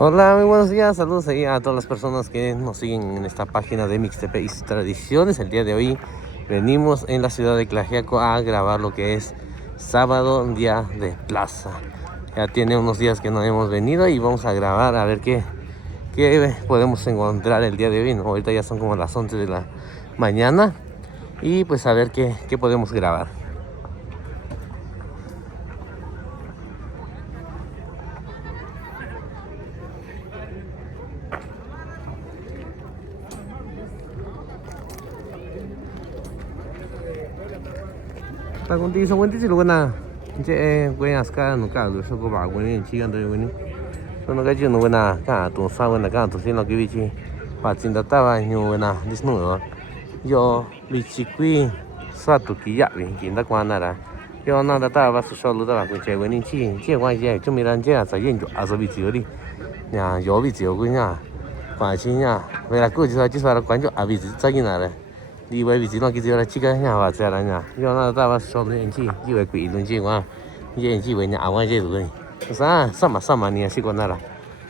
Hola, muy buenos días, saludos ahí a todas las personas que nos siguen en esta página de Mixtepe y sus tradiciones. El día de hoy venimos en la ciudad de Tlaxiaco a grabar lo que es sábado, día de plaza. Ya tiene unos días que no hemos venido y vamos a grabar a ver qué podemos encontrar el día de hoy, ¿no? Ahorita ya son como las 11 de la mañana y pues a ver qué podemos grabar. Ta kunti so kunti si lugana je gwen aska no ka lu so ko ba gwen chi gan de gwen so no ga ji no na ka tu sa gwen ka tu sin lo ki bi chi pa chin da ta ba nyu na dis no yo bi chi qui sa tu ki ya bi kin da kwa na ra yo na da ta ba su so lu da ba gwen che gwen chi che kwa ye chu mi ran je a sa yin ju a so bi chi ri ya yo bi chi yo gwen ya pa chi ya ve la ku ji sa ra kwan ju a bi chi sa yin na re đi về vị trí nó kia là chỉ cái nhà và xe là nhà do nó ta vào sau này anh chị đi về quỷ luôn chị quá chị anh chị về nhà ngoài chị rồi sao mà nhà sĩ quan nào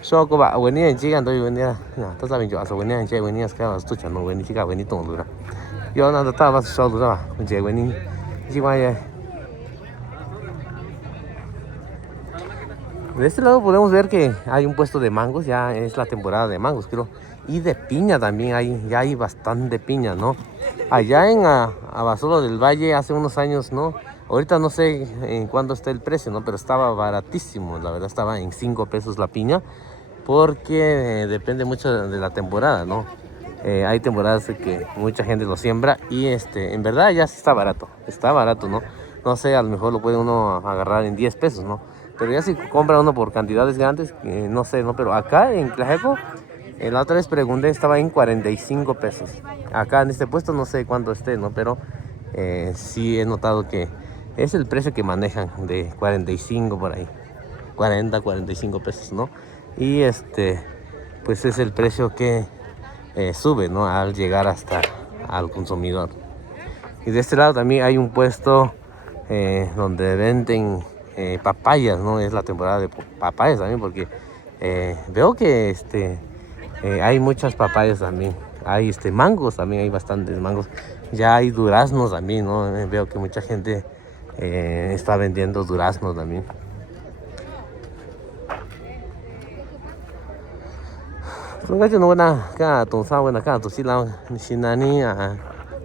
sau cô bạn về nhà anh chị ăn tôi về nhà nhà ta ra mình chọn sau về nhà anh chị về nhà cái là tôi chọn nó về nhà chỉ cả về nhà tổng rồi do nó ta vào sau rồi mà anh chị về nhà chị qua vậy. De este lado podemos ver que hay un puesto de mangos, ya es la temporada de mangos, creo. Y de piña también hay, ya hay bastante piña, ¿no? Allá en Abasolo del Valle hace unos años, ¿no? Ahorita no sé en cuánto está el precio, ¿no? Pero estaba baratísimo, la verdad estaba en 5 pesos la piña, porque depende mucho de la temporada, ¿no? Hay temporadas que mucha gente lo siembra y en verdad ya está barato, ¿no? No sé, a lo mejor lo puede uno agarrar en 10 pesos, ¿no? Pero ya si compra uno por cantidades grandes, no sé, ¿no? Pero acá en Tlajeco, la otra vez pregunté, estaba en 45 pesos. Acá en este puesto no sé cuánto esté, ¿no? Pero sí he notado que es el precio que manejan, de 45 por ahí. 45 pesos, ¿no? Y pues es el precio que sube, ¿no? Al llegar hasta al consumidor. Y de este lado también hay un puesto donde venden papayas, ¿no? Es la temporada de papayas también, porque veo que hay muchas papayas también. Hay mangos también, hay bastantes mangos. Ya hay duraznos también, ¿no? Veo que mucha gente está vendiendo duraznos también. Son gacho no buena, cada tonsa buena, cada tosila, sinani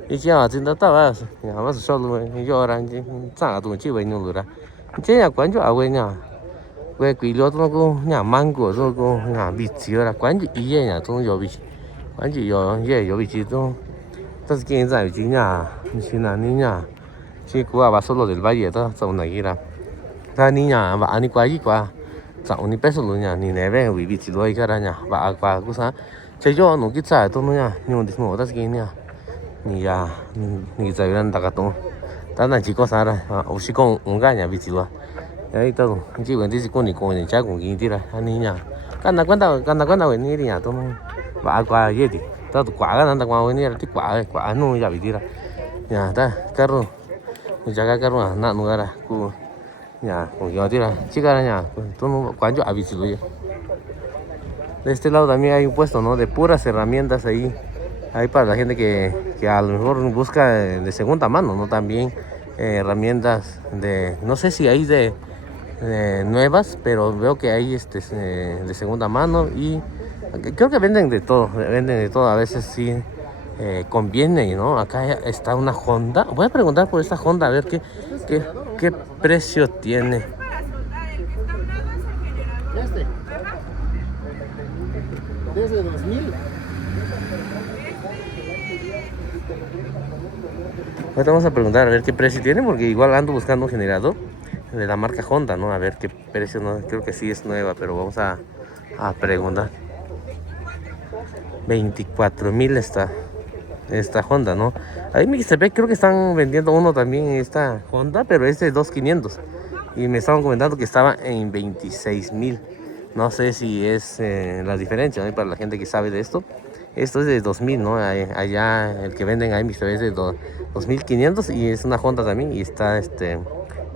y ya tinda tabas, ya vas solo lloran, sa tu chi ven lura. Che ya cuando abuela, we quilo to ko nya mango to ko nya bichi la cuando y ya to yo bichi. Cuando yo ye yo bichi to, tas que en zai chi nya, sinani nya, chi ku va solo del valle to, sa una gira. Ta ni nya va ani kwa yi kwa. Sa ni peso lu nya ni neve wi bichi lo i kara nya va kwa ku sa. Che yo no ki sa to no nya, ni dis no tas que nya. Ni ya ni zai ran da ka to. Ta na chi ko sa ra, o shi ko un ga nya bichi lo. Ahí todo, chi wen dis ko ni ko ni cha ko gi ti ra, ani nya. Kana kwanda wen ni ri nya to no. Va kwa ye di. Ta tu kwa ga na da kwa wen ni ra ti kwa no ya bi ti ra. Nya ta carro. Ni cha ga carro na no ga ra ku. Ya, con yo tira, chica araña, tú no, cuando yo aviso. De este lado también hay un puesto, ¿no? De puras herramientas ahí. Ahí para la gente que a lo mejor busca de segunda mano, ¿no? También herramientas no sé si hay de nuevas, pero veo que hay de segunda mano y creo que venden de todo, a veces sí conviene, ¿no? Acá está una Honda, voy a preguntar por esta Honda, a ver qué precio tiene. Desde 2000. Ahorita vamos a preguntar a ver qué precio tiene, porque igual ando buscando un generador de la marca Honda, ¿no? A ver qué precio, no, creo que sí es nueva, pero vamos a preguntar. 24,000 esta Honda, ¿no? Ahí me se ve, creo que están vendiendo uno también esta Honda, pero es de 2,500. Y me estaban comentando que estaba en 26,000. No sé si es la diferencia, ¿no? Para la gente que sabe de esto. Esto es de 2,000, ¿no? Allá el que venden ahí, se ve es de 2,500 y es una Honda también y está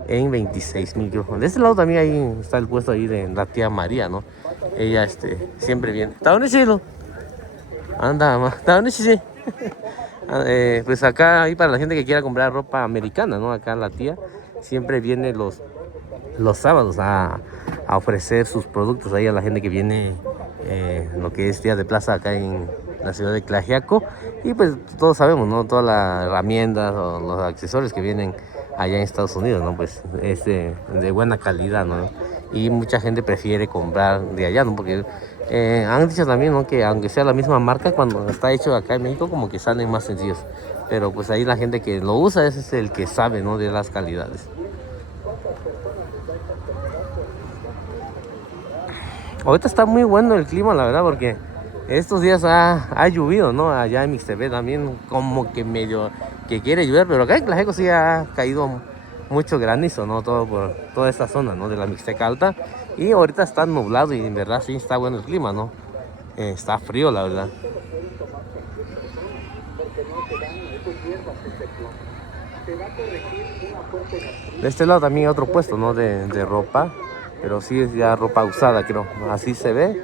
en 26,000. De este lado también ahí está el puesto ahí de la tía María, ¿no? ella siempre viene. ¿Está dónde chilo? Anda, ma. ¿Está dónde sí? Pues acá, ahí para la gente que quiera comprar ropa americana, ¿no? Acá la tía siempre viene los sábados a ofrecer sus productos ahí a la gente que viene lo que es día de plaza acá en la ciudad de Tlaxiaco. Y pues todos sabemos, ¿no? Todas las herramientas o los accesorios que vienen allá en Estados Unidos, ¿no? Pues es de buena calidad, ¿no? Y mucha gente prefiere comprar de allá, ¿no? Porque han dicho también, ¿no? Que aunque sea la misma marca, cuando está hecho acá en México como que salen más sencillos. Pero pues ahí la gente que lo usa ese es el que sabe, ¿no? De las calidades. Ahorita está muy bueno el clima, la verdad, porque estos días ha llovido, ¿no? Allá en Mixtepec también como que medio que quiere llover, pero acá en Tlaxiaco sí ha caído mucho granizo, ¿no? Todo por toda esta zona, ¿no? De la Mixteca Alta. Y ahorita está nublado y en verdad sí está bueno el clima, ¿no? Está frío, la verdad. De este lado también hay otro puesto, ¿no? De ropa, pero sí es ya ropa usada, creo. Así se ve.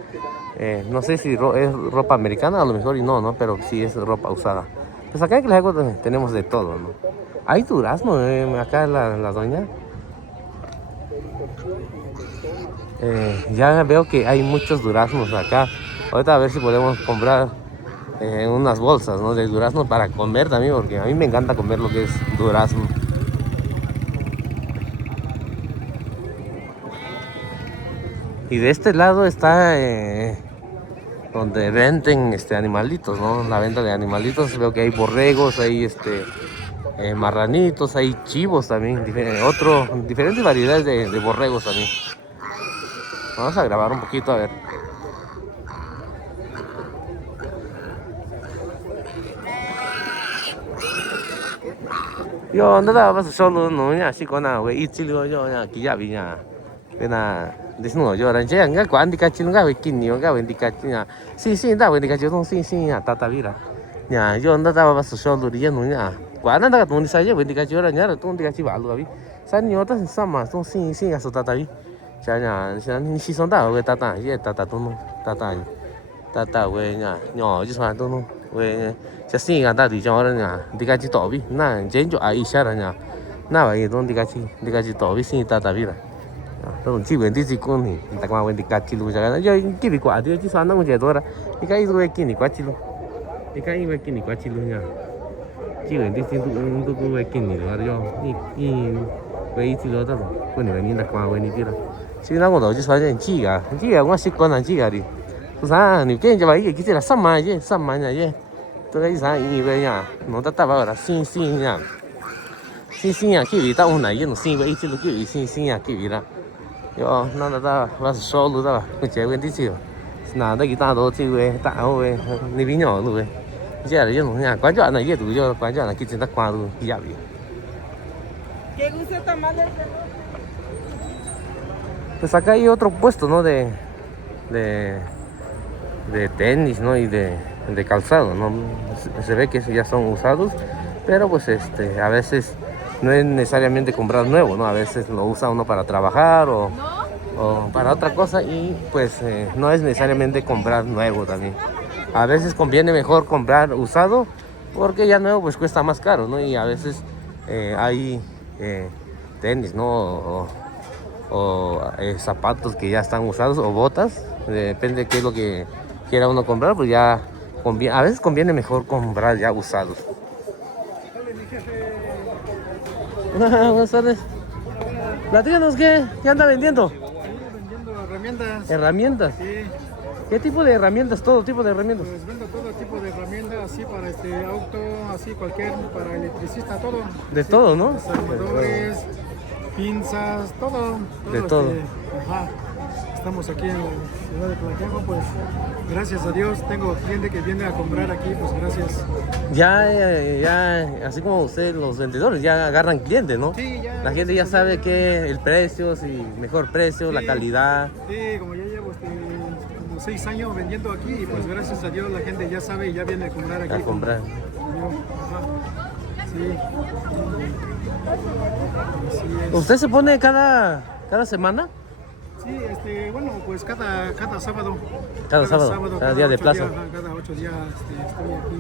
No sé si es ropa americana, a lo mejor y no, ¿no? Pero sí es ropa usada. Pues acá en Tlaxiaco tenemos de todo, ¿no? Hay durazno, acá la doña. Ya veo que hay muchos duraznos acá. Ahorita a ver si podemos comprar unas bolsas, ¿no? De durazno para comer también, porque a mí me encanta comer lo que es durazno. Y de este lado está donde venden animalitos, ¿no? La venta de animalitos. Veo que hay borregos, hay marranitos, hay chivos también, diferentes variedades de borregos también. Vamos a grabar un poquito a ver. Yo nada más solo no ya si con na we ichilo yo ya kia binya. Pena desno yo ran ya nga kwan di kachil nga we kin yo nga we di kachil. Sí, da we di kachil dong sí ya tata vira. Ya yo nada más solo ri no ya. Kwan na ka tun sa ya we di kachil ran ya tun di kachil balu abi. San yo ta sama dong sí ya so tata vi. Ya ya ni si son da we tata ye tata tun tata. Tata we ya nhỏ chứ sao tun weจะสิ่งต่างๆที่จะว่าเนี่ยดีกันจีต่อวิน่าเจนจะอีชาร์เนี่ยน่าว่าอย่างนั้นดีกันจีต่อวิสิ่งต่างๆวิละต้องจีเวนที่จีกุนนี่แต่ว่าเวนดีกันจีรู้จักกันยังกี่ปีกว่าเดียวจีสานนั่งเจตัวละดีกันอีตัวเวกินนี่กว่าจีรู้ดีกันอีเวกินนี่กว่าจีรู้เนี่ยจีเวนที่จีตัวเวกินนี่ว่าเดี๋ยวนี่เวอีจีรู้ต่อคนนี้เวนี่แต่ว่าเวนี่ที่ละสิ่งนั้นก็ต้องจีสานเนี่ยจีกันว่าสิก่อนนั่นจีกันดิทุกท่านนี่เก่งจะไปอีกกี่ละ3 วันเนี่ย3 วันเนี่ยตัวไอ้สารอีเวียน้องตาตาบ้าละซิ่งเนี่ยซิ่งอ่ะกี่วิตาอุ่นไหนยังซิ่งไปอีกทีลูกกี่วิซิ่งอ่ะกี่วิละโย่น้องตาตาว่าสโลตาบ้าคุณเจ้าเวนที่สิวน่าได้กีตาร์ตัวที่เวตาเอาเวนี่พี่น้องลูกเวเจ้าเลยยังเนี่ย关键那也都叫关键那给真的关注一下呗。Pues acá hay otro puesto, ¿no? De tenis, ¿no? Y de calzado, ¿no? Se ve que ya son usados, pero pues a veces no es necesariamente comprar nuevo, ¿no? A veces lo usa uno para trabajar o para otra cosa y pues no es necesariamente comprar nuevo también. A veces conviene mejor comprar usado porque ya nuevo pues cuesta más caro, ¿no? Y a veces hay tenis, ¿no? O zapatos que ya están usados o botas, depende de qué es lo que quiera uno comprar, pues ya a veces conviene mejor comprar ya usados. Buenas tardes. Platícanos qué anda vendiendo. Vendiendo herramientas. ¿Herramientas? Sí. ¿Qué tipo de herramientas? Todo tipo de herramientas. Pues vendo todo tipo de herramientas, así para auto, así cualquier, para electricista, todo. De todo, ¿no? Desarmadores, pinzas, todo. De todo. Ajá. Estamos aquí en la ciudad de Tlaxiaco, pues gracias a Dios tengo cliente que viene a comprar aquí, pues gracias. Ya, así como ustedes los vendedores ya agarran clientes, ¿no? Sí, ya. La gente ya sabe que el precio, si mejor precio, Sí, la calidad. Sí, como ya llevo como 6 años vendiendo aquí, y pues gracias a Dios la gente ya sabe y ya viene a comprar aquí. A comprar. Ajá. Sí. Así es. ¿Usted se pone cada semana? Sí, bueno, pues cada sábado. Cada sábado, cada día de 8 plaza. días, cada 8 días estoy aquí.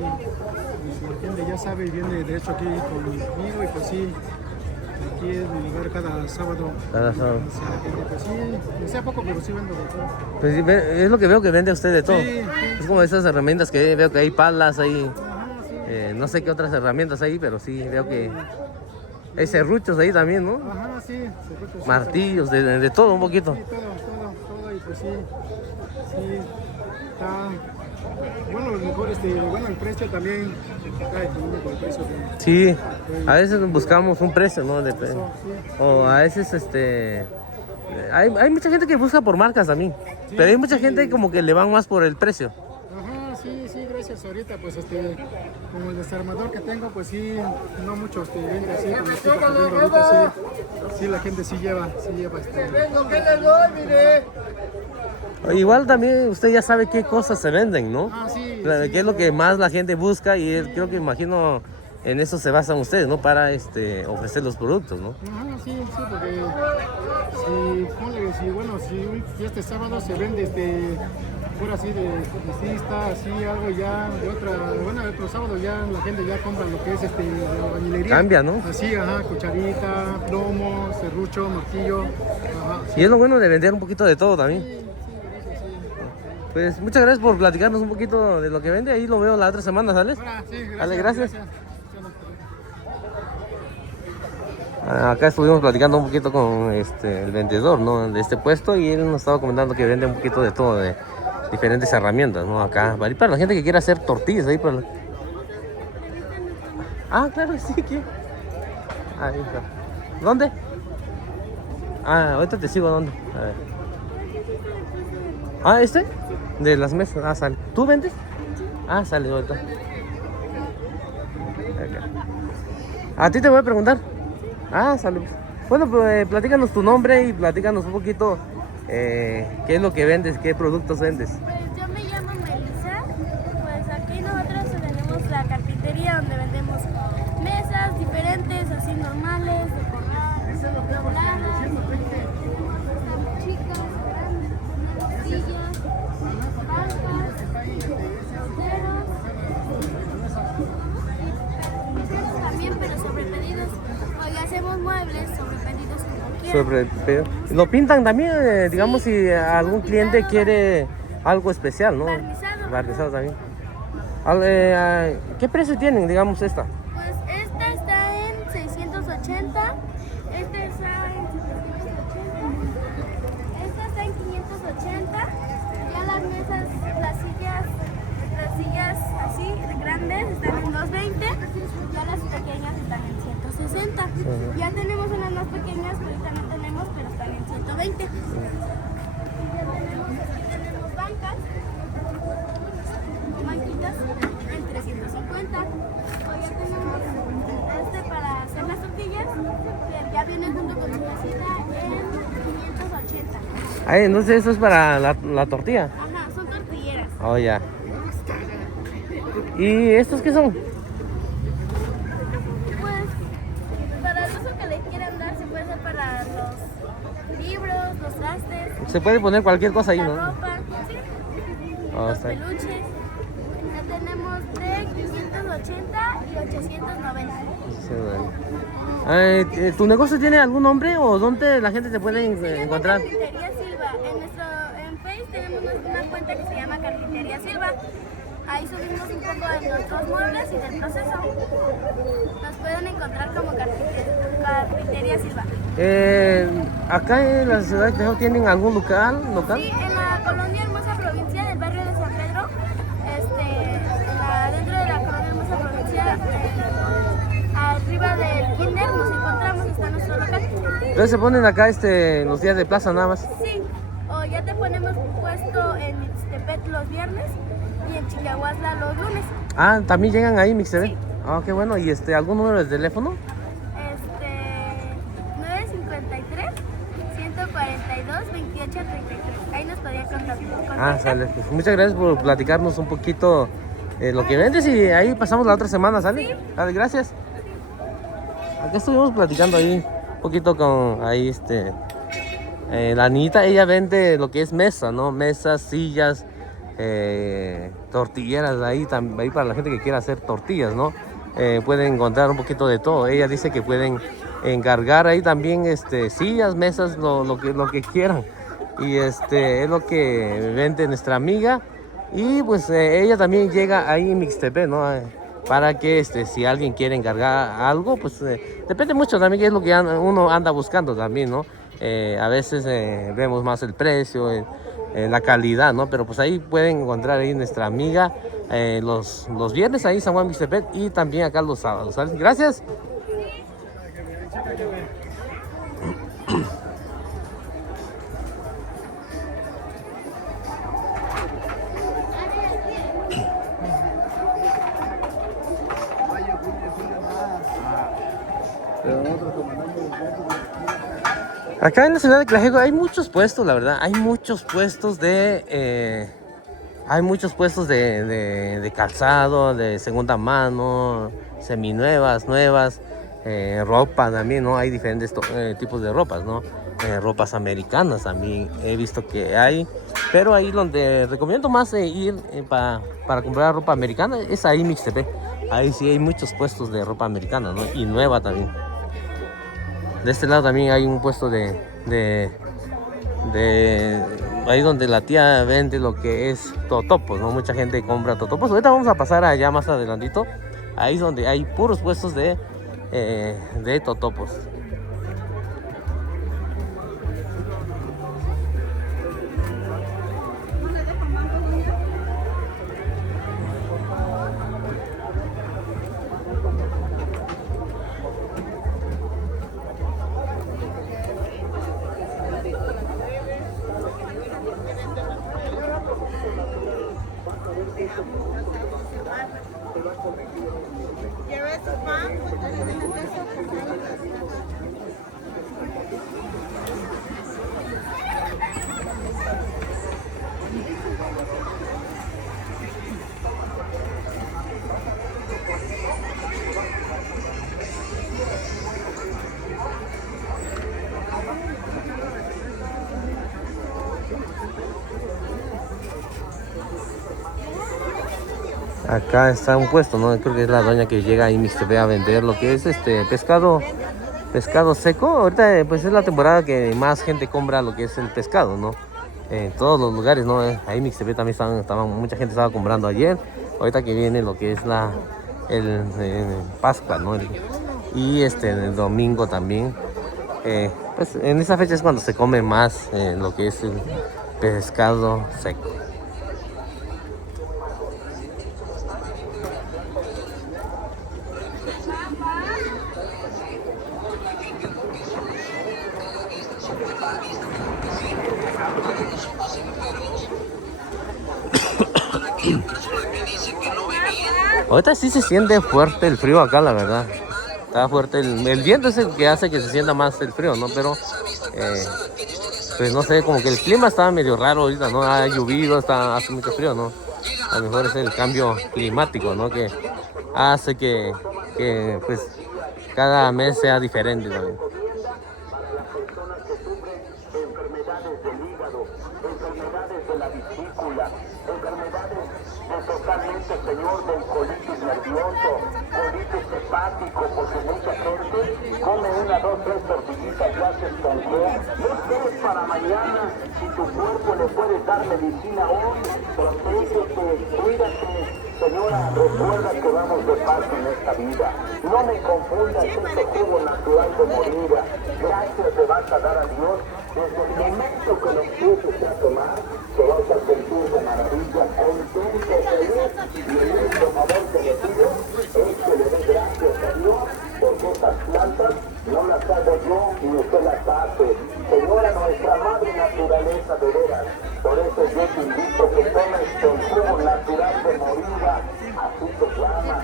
Pues la gente ya sabe y viene de hecho aquí conmigo y pues sí, aquí es mi lugar cada sábado. Cada sábado. Sí, la gente, pues sí, me sea poco, pero sí vendo de todo. Pues sí, es lo que veo que vende usted de todo. Sí, sí. Es como esas herramientas que veo que hay palas, hay Ajá, sí. no sé qué otras herramientas hay, pero sí veo que hay serruchos ahí también, ¿no? Ajá, sí. Serruchos, sí, Martillos, de todo un poquito. sí, todo, y pues sí, está, bueno, lo mejor, bueno, el precio también, está económico el precio que, Sí, a veces buscamos un precio, ¿no? sí, O a veces, hay mucha gente que busca por marcas también, Sí, pero hay mucha sí. gente como que le van más por el precio. Ajá, sí, gracias, ahorita, pues, como el desarmador que tengo, pues sí, no mucho, vende así, como estoy proponiendo ahorita, sí, la gente sí lleva, Igual también usted ya sabe qué cosas se venden, ¿no? Ah, sí, Claro, sí, qué es lo que más la gente busca y creo que imagino en eso se basan ustedes, ¿no? Para ofrecer los productos, ¿no? Ajá, sí, porque si este sábado se vende fuera así de electricista, así algo ya de otro sábado ya la gente ya compra lo que es la albañilería. Cambia, ¿no? Así, ajá, cucharita, plomo, serrucho, martillo, ajá. Y es lo bueno de vender un poquito de todo también. Sí, gracias, sí. Pues muchas gracias por platicarnos un poquito de lo que vende. Ahí lo veo la otra semana, ¿sales? Ahora, sí, gracias. Dale, gracias. Acá estuvimos platicando un poquito con el vendedor, ¿no? De este puesto y él nos estaba comentando que vende un poquito de todo, de diferentes herramientas, ¿no? Acá, para la gente que quiera hacer tortillas ahí para... Ah, claro, sí, aquí. Ahí está. ¿Dónde? Ah, ahorita te sigo, ¿dónde? A ver. Ah, ¿este? De las mesas. Ah, sale. ¿Tú vendes? Ah, sale, ahorita. Acá. A ti te voy a preguntar. Ah, sale. Bueno, pues platícanos tu nombre y platícanos un poquito qué es lo que vendes, qué productos vendes. Pues yo me llamo Melissa, pues aquí nosotros tenemos la carpintería donde vendemos mesas diferentes, así normales, de corral, dobladas, chicas, grandes, sillas, bancas, meseros también, pero sobre pedidos. Hoy hacemos muebles sobre pedidos como quieran. Lo pintan también, digamos, si algún cliente quiere algo especial, ¿no? Barnizado. Barnizado también. ¿Qué precio tienen, digamos, esta? Pues esta está en 680, esta está en 780, esta está en 580, ya las mesas, las sillas así grandes están en 220, ya las pequeñas están en 160. Ya tenemos unas más pequeñas que ahorita no tenemos, pero están en 120. Y ya tenemos bancas. Banquitas en 350. Hoy ya tenemos para hacer las tortillas, que ya viene junto con su mesita en 580. Entonces eso es para la tortilla. Ajá, son tortilleras. Oh, ya. ¿Y estos qué son? Pues para el uso que le quieran dar, se puede hacer para los libros, los trastes, Se puede poner cualquier cosa ahí, la ¿no? ropa, ¿sí? Oh, Los está bien. peluches. Ya tenemos de 580 y 890. Sí, bueno. ¿Tu negocio tiene algún nombre o dónde la gente te puede encontrar? Carpintería Silva. En Face tenemos una cuenta que se llama Carpintería Silva. Ahí subimos un poco de nuestros muebles y del proceso. Nos pueden encontrar como Carpintería Silva. Acá en la ciudad de Tejado, ¿tienen algún local? Sí, en la colonia Hermosa Provincia del barrio de San Pedro, dentro de la colonia Hermosa Provincia, arriba del kinder nos encontramos, está nuestro local. Entonces se ponen acá los días de plaza nada más. Sí, o ya te ponemos puesto en Ixtepet los viernes y en Chicahuazla los lunes. Ah, también llegan ahí, Mixtepec. Sí. Ah, qué bueno. ¿Y algún número de teléfono? 953 142 2833. Ahí nos podían contactar. Ah, sale. Pues muchas gracias por platicarnos un poquito lo que vendes y ahí pasamos la otra semana, ¿sale? Sí. Dale, gracias. Acá estuvimos platicando ahí un poquito con La niñita, ella vende lo que es mesa, ¿no? Mesas, sillas, tortilleras ahí para la gente que quiera hacer tortillas, ¿no? Pueden encontrar un poquito de todo. Ella dice que pueden encargar ahí también sillas, mesas, lo que quieran. Y es lo que vende nuestra amiga. Y pues ella también llega ahí en Mixtepec, ¿no? Para que si alguien quiere encargar algo, pues depende mucho también qué es lo que uno anda buscando también, ¿no? A veces vemos más el precio, la calidad, ¿no? Pero pues ahí pueden encontrar ahí nuestra amiga los viernes ahí en San Juan Mixtepec y también acá los sábados, ¿sabes? Gracias. Acá en la ciudad de Tlajeco hay muchos puestos, la verdad. Hay muchos puestos de calzado, de segunda mano, seminuevas, nuevas, ropa también, ¿no? Hay diferentes tipos de ropas, ¿no? Ropas americanas también he visto que hay. Pero ahí donde recomiendo más ir para comprar ropa americana es ahí en Mixtepec. Ahí sí hay muchos puestos de ropa americana, ¿no? Y nueva también. De este lado también hay un puesto de ahí donde la tía vende lo que es totopos, ¿no? Mucha gente compra totopos. Ahorita vamos a pasar allá más adelantito. Ahí es donde hay puros puestos de totopos. Acá está un puesto, ¿no? Creo que es la doña que llega ahí Mixtepec a vender lo que es pescado seco. Ahorita pues es la temporada que más gente compra lo que es el pescado, ¿no? En todos los lugares, ¿no? Ahí Mixtepec también mucha gente estaba comprando ayer. Ahorita que viene lo que es el Pascua, ¿no? Y el domingo también. Pues en esa fecha es cuando se come más lo que es el pescado seco. Ahorita sí se siente fuerte el frío acá, la verdad. Está fuerte el viento es el que hace que se sienta más el frío, ¿no? Pero pues no sé, como que el clima está medio raro ahorita, ¿no? Ha llovido, hace mucho frío, ¿no? A lo mejor es el cambio climático, ¿no? Que hace que pues cada mes sea diferente también. Totalmente, señor, del colitis nervioso, colitis hepático, porque mucha gente come 1, 2, 3 tortillitas y hace estonquea. No esperes para mañana, si tu cuerpo le puedes dar medicina hoy, protégete, cuídate. Señora, recuerda que vamos de paso en esta vida. No me confundas este jugo natural de Moringa. Gracias te vas a dar a Dios. Desde el momento que lo empieces a tomar, te vas a sentir de maravilla, contento, feliz. Y el único favor que le pido es que le dé gracias a Dios, porque estas plantas no las hago yo y usted las hace. Señora, nuestra madre naturaleza de veras. Por eso yo te invito a que tomes el jugo natural de Moringa, así se llama.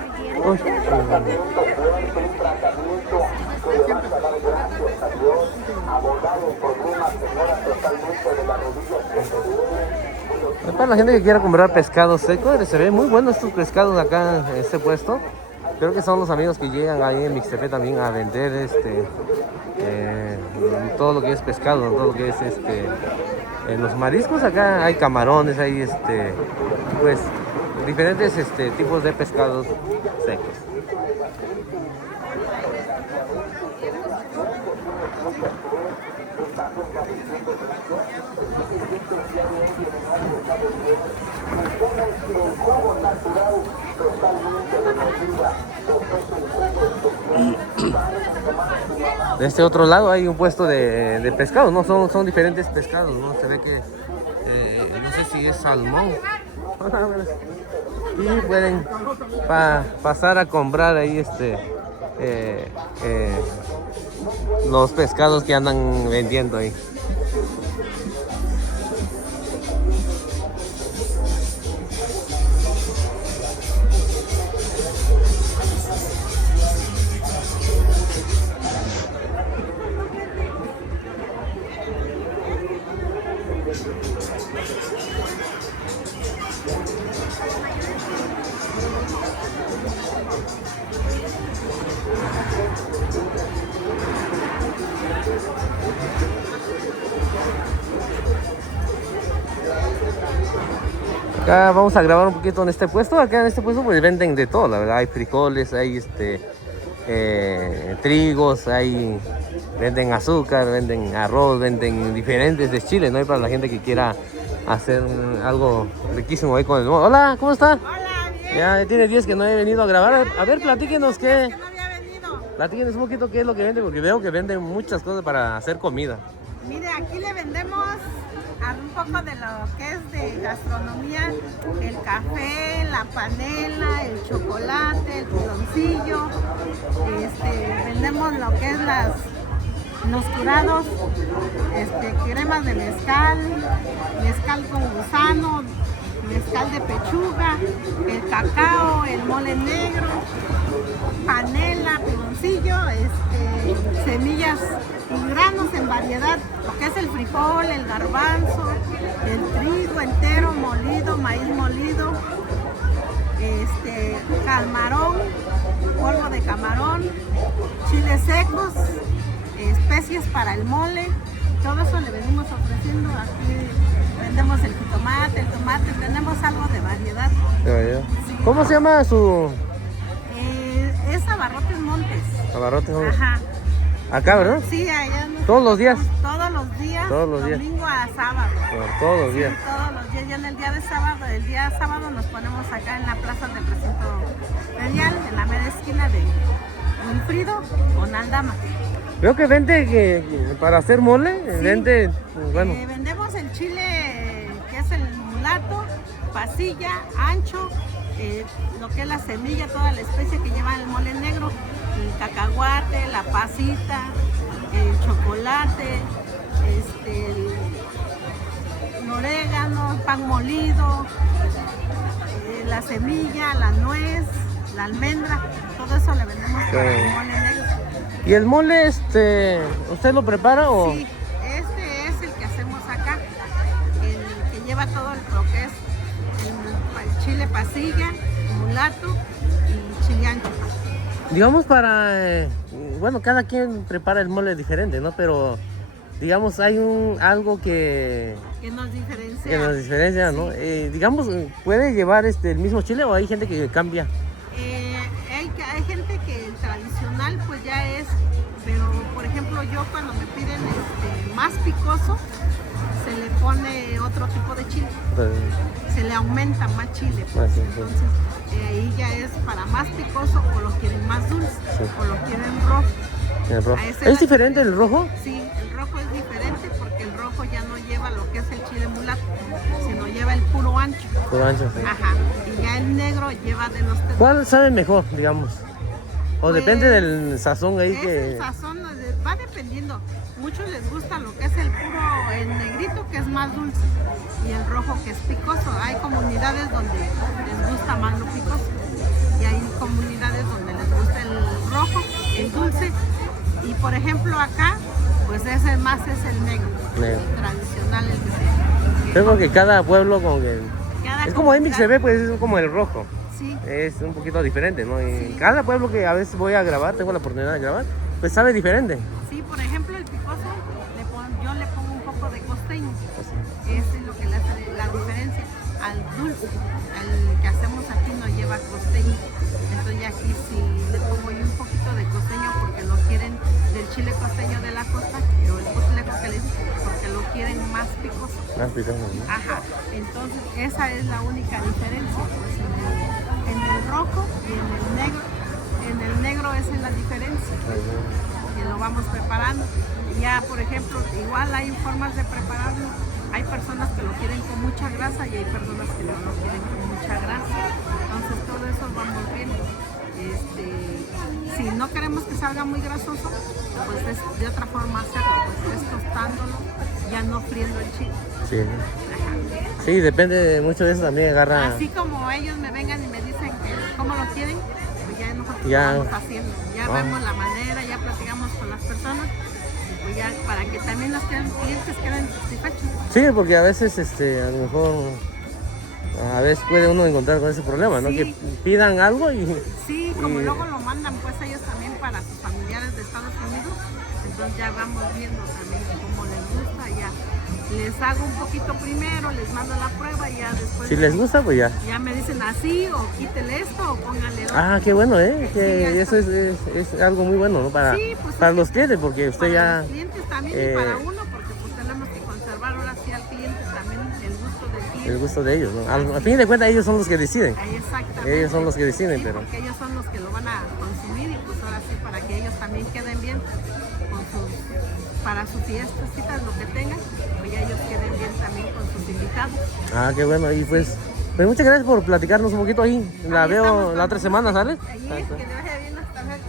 Un tratamiento fuerte, un tratamiento que le vas a dar gracias a Dios, abordar el problema, señora, totalmente de las rodillas que te duelen. Para la gente que quiera comprar pescado seco, se ven muy buenos estos pescados acá en este puesto. Creo que son los amigos que llegan ahí en Mixtepec también a vender todo lo que es pescado, todo lo que es los mariscos. Acá hay camarones, hay pues diferentes tipos de pescados secos. De este otro lado hay un puesto de pescado, ¿no? Son diferentes pescados, ¿no? Se ve que, no sé si es salmón. Y pueden pasar a comprar ahí los pescados que andan vendiendo ahí. Acá vamos a grabar un poquito en este puesto. Acá en este puesto pues venden de todo, la verdad. Hay frijoles, hay trigos, venden azúcar, venden arroz, venden diferentes de Chile, ¿no? Y para la gente que quiera hacer algo riquísimo ahí con el modo. Hola, ¿cómo está? Hola, bien. Ya tiene días que no he venido a grabar. A ver, platíquenos Que no había venido. platíquenos un poquito qué es lo que vende, porque veo que venden muchas cosas para hacer comida. Mire, aquí le vendemos un poco de lo que es de gastronomía, el café, la panela, el chocolate, el piloncillo. Vendemos lo que es los curados, cremas de mezcal, mezcal con gusano, mezcal de pechuga, el cacao, el mole negro, panela, piloncillo, semillas y granos en variedad, lo que es el frijol, el garbanzo, el trigo entero molido, maíz molido, camarón, polvo de camarón, chiles secos, especies para el mole. Todo eso le venimos ofreciendo. Aquí vendemos el jitomate, el tomate, tenemos algo de variedad. Sí. ¿Cómo se llama su...? Es Abarrotes Montes. Abarrotes Montes. Ajá. Acá, ¿verdad? Sí, allá. ¿Todos los días? Todos los días. Todos los días. Domingo a sábado. Bueno, todos los días. Sí, todos los días. Ya en el día de sábado, el día sábado nos ponemos acá en la plaza del recinto ferial, en la media esquina de Wilfrido con Aldama. Veo que vende para hacer mole, Sí. vende, bueno, Vendemos el chile que es el mulato, pasilla, ancho, lo que es la semilla, toda la especie que lleva el mole negro, el cacahuate, la pasita, el chocolate, el orégano, pan molido, la semilla, la nuez, la almendra, todo eso le vendemos para el mole negro. ¿y el mole usted lo prepara o...? Sí, este es el que hacemos acá, el que lleva todo lo que es el chile pasilla, mulato y chile ancho. Digamos bueno, cada quien prepara el mole diferente, ¿no? Pero, digamos, hay algo que nos diferencia. Que nos diferencia, ¿no? Digamos, ¿puede llevar el mismo chile o hay gente que cambia? Hay gente que el tradicional pues ya es, pero por ejemplo yo cuando me piden más picoso, se le pone otro tipo de chile. Se le aumenta más chile, pues. Entonces ahí ya es para más picoso, o lo quieren más dulce, Sí. o lo quieren rojo. El rojo. A ese ¿Es la diferente el rojo? Sí, el rojo es diferente porque el rojo ya no lleva lo que es el chile mulato, sino lleva el puro ancho. Puro ancho, sí. Ajá, y ya el negro lleva de los tres. ¿Cuál sabe mejor, digamos? O Pues, depende del sazón ahí El sazón va dependiendo. Muchos les gusta lo que es el puro, el negrito, que es más dulce, y el rojo, que es picoso. Hay comunidades donde les gusta más lo picoso y hay comunidades donde les gusta el rojo, el dulce. Y por ejemplo acá, pues ese más es el negro. Tradicional, el que Creo que cada pueblo como que... cada Es como en comunidad- Mixtepec, pues es como el rojo. Sí. es un poquito diferente, ¿no? Y Sí. cada pueblo que a veces voy a grabar, tengo la oportunidad de grabar, pues sabe diferente. Sí, por ejemplo, el picoso, yo le pongo un poco de costeño. Eso es lo que le hace la diferencia. Al dulce, al que hacemos aquí no lleva costeño. Entonces ya aquí sí le pongo yo un poquito de costeño porque lo quieren del chile costeño de la costa, o el costeño que le dicen, porque lo quieren más picoso. Más picante, ¿no? Ajá, entonces esa es la única diferencia, pues en el rojo y en el negro. En el negro esa es la diferencia, que lo vamos preparando. Ya, por ejemplo, igual hay formas de prepararlo. Hay personas que lo quieren con mucha grasa y hay personas que no lo quieren con mucha grasa. Entonces todo eso vamos viendo. Si no queremos que salga muy grasoso, pues es de otra forma hacerlo, pues es tostándolo, ya no friendo el chile. Sí. Ajá. Sí, depende mucho de eso también, agarra... Así como ellos me vengan y me dicen cómo lo quieren, pues ya nosotros Ya. lo vamos haciendo. Ya vemos la manera, ya platicamos con las personas, y pues ya para que también los clientes queden satisfechos. Sí, porque a veces, a lo mejor, a veces puede uno encontrar con ese problema, ¿no? Sí. Que pidan algo y... Sí, como Y- luego lo mandan pues ellos también para sus familiares de Estados Unidos, entonces ya vamos viendo también cómo les gusta, ya les hago un poquito primero, les mando la prueba y ya después Si les gusta, pues ya. ya me dicen así o quítele esto o póngale otro. Ah, qué bueno, ¿eh? Sí, Que ya eso es algo muy bueno, ¿no? Para, Sí, pues, para los clientes, porque usted Para ya... los clientes también y para uno, porque pues tenemos que conservar ahora sí al cliente también el gusto del cliente. El gusto de ellos, ¿no? Al fin de cuentas, ellos son los que deciden. Ahí exactamente. Ellos son los que deciden, Sí, pero... porque ellos son los que lo van a consumir y pues ahora sí para que ellos también queden bien para sus fiestas, citas, lo que tengan, pues ya ellos queden bien también con sus invitados. Ah, qué bueno. Y pues muchas gracias por platicarnos un poquito ahí. La Ahí veo estamos la otra semana, ¿sale? Ahí, que le vaya bien hasta luego.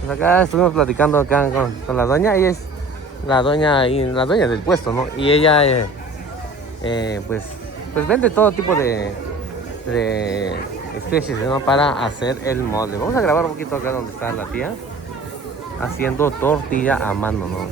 Pues acá estuvimos platicando acá con la doña. Ella es la dueña del puesto, ¿no? Y ella, pues vende todo tipo de especies, ¿no? Para hacer el mole. Vamos a grabar un poquito acá donde está la tía haciendo tortilla a mano, ¿no?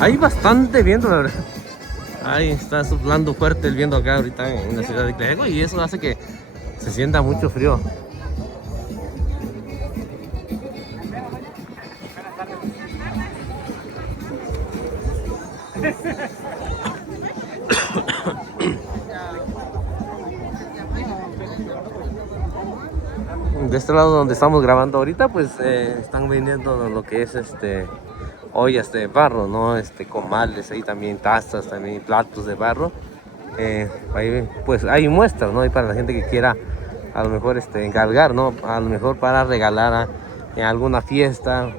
Hay bastante viento, la verdad. Ahí está soplando fuerte el viento acá ahorita en la ciudad de Cleego y eso hace que se sienta mucho frío. De este lado donde estamos grabando ahorita, pues están vendiendo lo que es ollas de barro, ¿no? Comales, ahí también tazas, también platos de barro. Ahí, pues hay muestras, ¿no? Y para la gente que quiera a lo mejor encargar, ¿no? A lo mejor para regalar en alguna fiesta.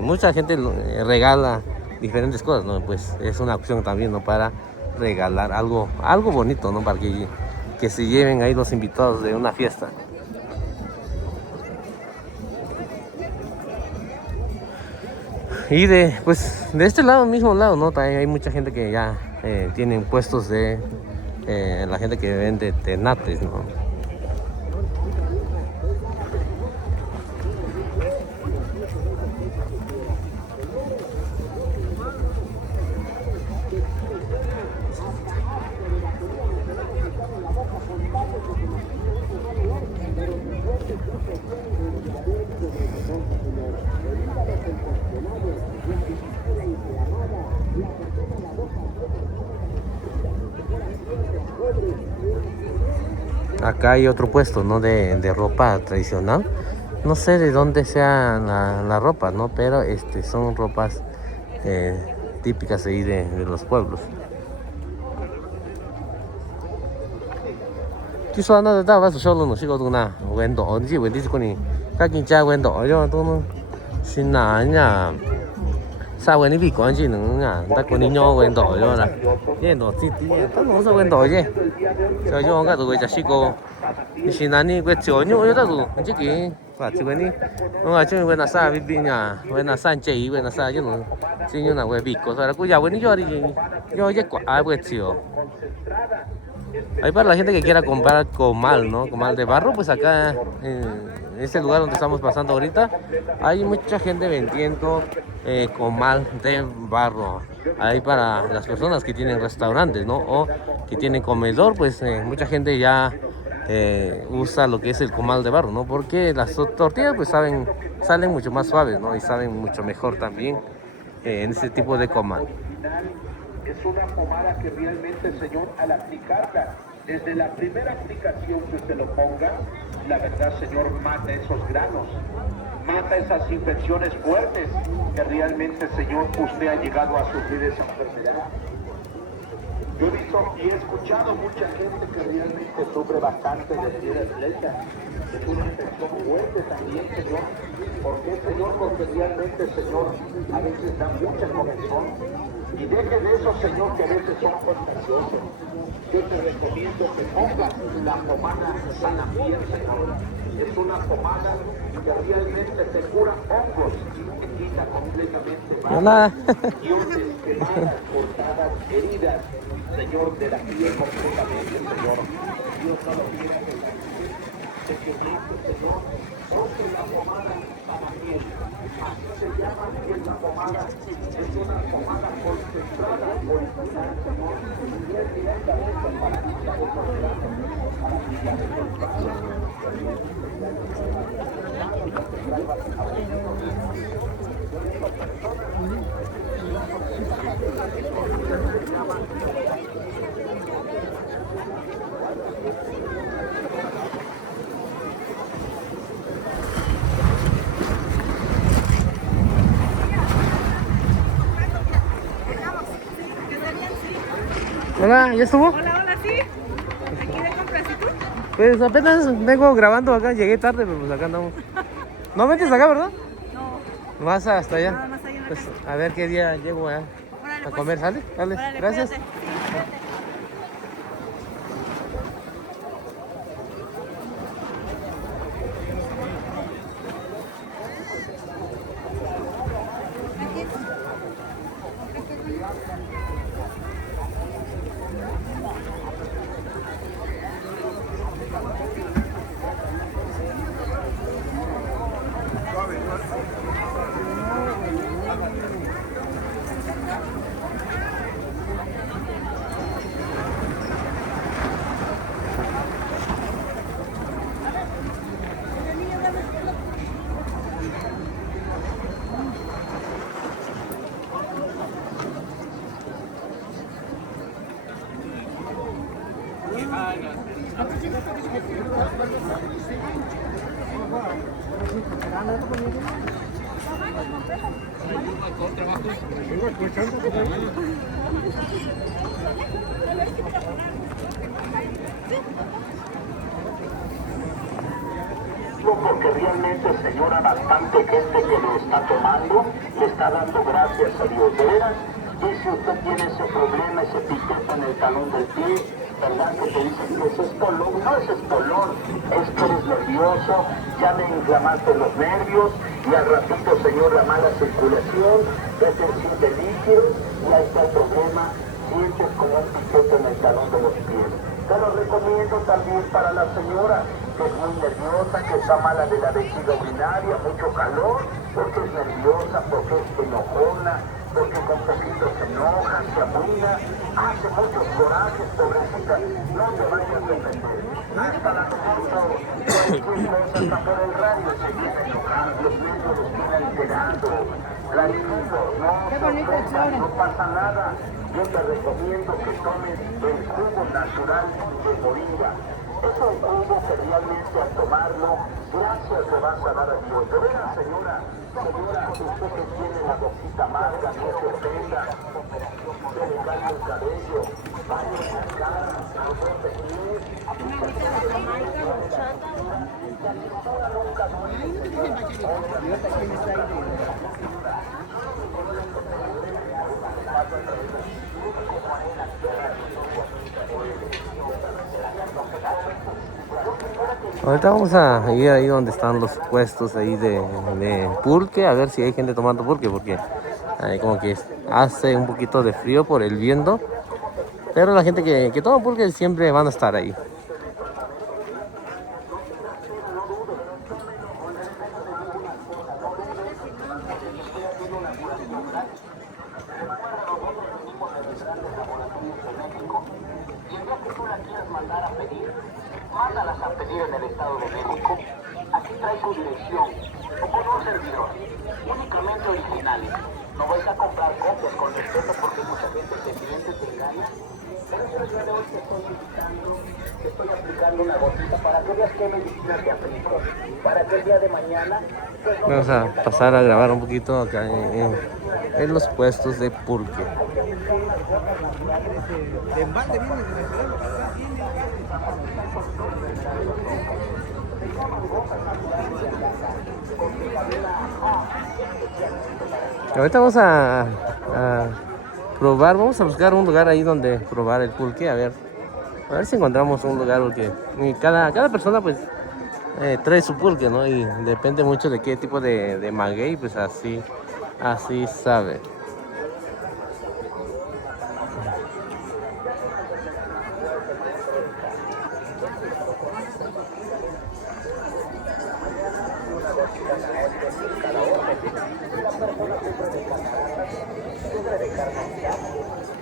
Mucha gente regala diferentes cosas, ¿no? Pues es una opción también, ¿no? Para regalar algo bonito, ¿no? Para que se lleven ahí los invitados de una fiesta. Y pues, de este lado, mismo lado, ¿no? También hay mucha gente que ya tienen puestos de la gente que vende tenates, ¿no? Acá hay otro puesto, ¿no? De ropa tradicional. No sé de dónde sea la ropa, ¿no? Pero son ropas típicas ahí de los pueblos. Kiso anda da vas solo no sigo tuna wendo onji wendi sikoni kakin cha wendo yo to no sinanya sa weni bi kwanji nung ya da koni nyo wendo yo la ye no ti ti to no sa wendo ye so yo nga to we cha siko sinani we chio nyo yo da tu ji ki fa chi weni nga chi we na sa bi bi nya we na san che we na sa yo no si nyo na we bi ko sa ku ya weni yo ri yo ye kwa we chio. Ahí para la gente que quiera comprar comal, ¿no? Comal de barro, pues acá en este lugar donde estamos pasando ahorita, hay mucha gente vendiendo comal de barro. Ahí para las personas que tienen restaurantes, ¿no? O que tienen comedor, pues mucha gente ya usa lo que es el comal de barro, ¿no? Porque las tortillas pues salen mucho más suaves, ¿no? Y saben mucho mejor también en ese tipo de comal. Es una pomada que realmente, Señor, al aplicarla, desde la primera aplicación que usted lo ponga, la verdad, Señor, mata esos granos, mata esas infecciones fuertes que realmente, Señor, usted ha llegado a sufrir esa enfermedad. Yo he visto y he escuchado mucha gente que realmente sufre bastante de piedras flechas. Es una infección fuerte también, Señor. ¿Por qué, Señor? Porque realmente, Señor, a veces da mucha comezón. Y deje de eso, Señor, que a veces son contagiosos. Yo te recomiendo que pongas la pomada Sanapiel, Señor. Es una pomada que realmente te cura hongos y te quita completamente dioses, quemadas, cortadas, heridas, Señor, de la piel completamente, Señor. Dios no lo quiere que te quebrante, Señor. Ponte la pomada Sanapiel. Así se llama esta pomada. Es una pomada concentrada, original, Señor. Y es directamente para quitar esos granos, para quitar esos pasos. Hola, ¿ya estuvo? Hola, hola, sí. Aquí de compras, ¿y tú? Pues apenas vengo grabando acá, llegué tarde, pero pues acá andamos. No metes acá, ¿verdad? No, Más hasta allá. nada más ahí en la Pues calle. a ver qué día llego allá Órale, a pues. comer, ¿sale? Dale, Órale, gracias. cuídate. Sí, cuídate. Porque realmente, Señora, bastante gente que lo está tomando, le está dando gracias a Dios. De veras, y si usted tiene ese problema, ese piquete en el talón del pie, ¿Verdad que te dicen que es espolón? No es espolón, es que eres nervioso, ya me inflamaste los nervios y al ratito, señor, la mala circulación, ya te siente líquido y ahí está el problema, sientes como un piquete en el talón de los pies. Te lo recomiendo también para la señora que es muy nerviosa, que está mala de la vejiga urinaria, mucho calor, porque es nerviosa, porque es enojona, porque con poquito se enoja, se amuina, hace muchos corajes, pobrecita, no te vayas a ofender. Hasta la foto, cualquier cosa está por el radio, se viene enojando, los nervios los viene alterando. Tranquilo, no pasa nada. Yo te recomiendo que tomes el jugo natural de moringa. Es un jugo que realmente al tomarlo, gracias le vas a dar a Dios. De veras, señora, usted que tiene la boquita amarga, no se ofenda, se le cae el cabello, vaya a la cara, no se pies. Ahorita vamos a ir ahí donde están los puestos ahí de pulque, a ver si hay gente tomando pulque, porque ahí como que hace un poquito de frío por el viento, pero la gente que toma pulque siempre van a estar ahí. Mándalas a pedir en el Estado de México. Aquí trae su dirección. O con un servidor. Únicamente originales. No vais a comprar copias con respeto porque mucha gente te miente, te engaña. Por eso yo de hoy te estoy invitando, te estoy aplicando una gotita para que veas qué medicina te aplico. Para que el día de mañana... Pues, no Vamos a pasar a grabar un poquito acá en los puestos de pulque. Ahorita vamos a probar, vamos a buscar un lugar ahí donde probar el pulque, a ver si encontramos un lugar, porque cada persona pues trae su pulque, ¿no? Y depende mucho de qué tipo de maguey, pues así sabe.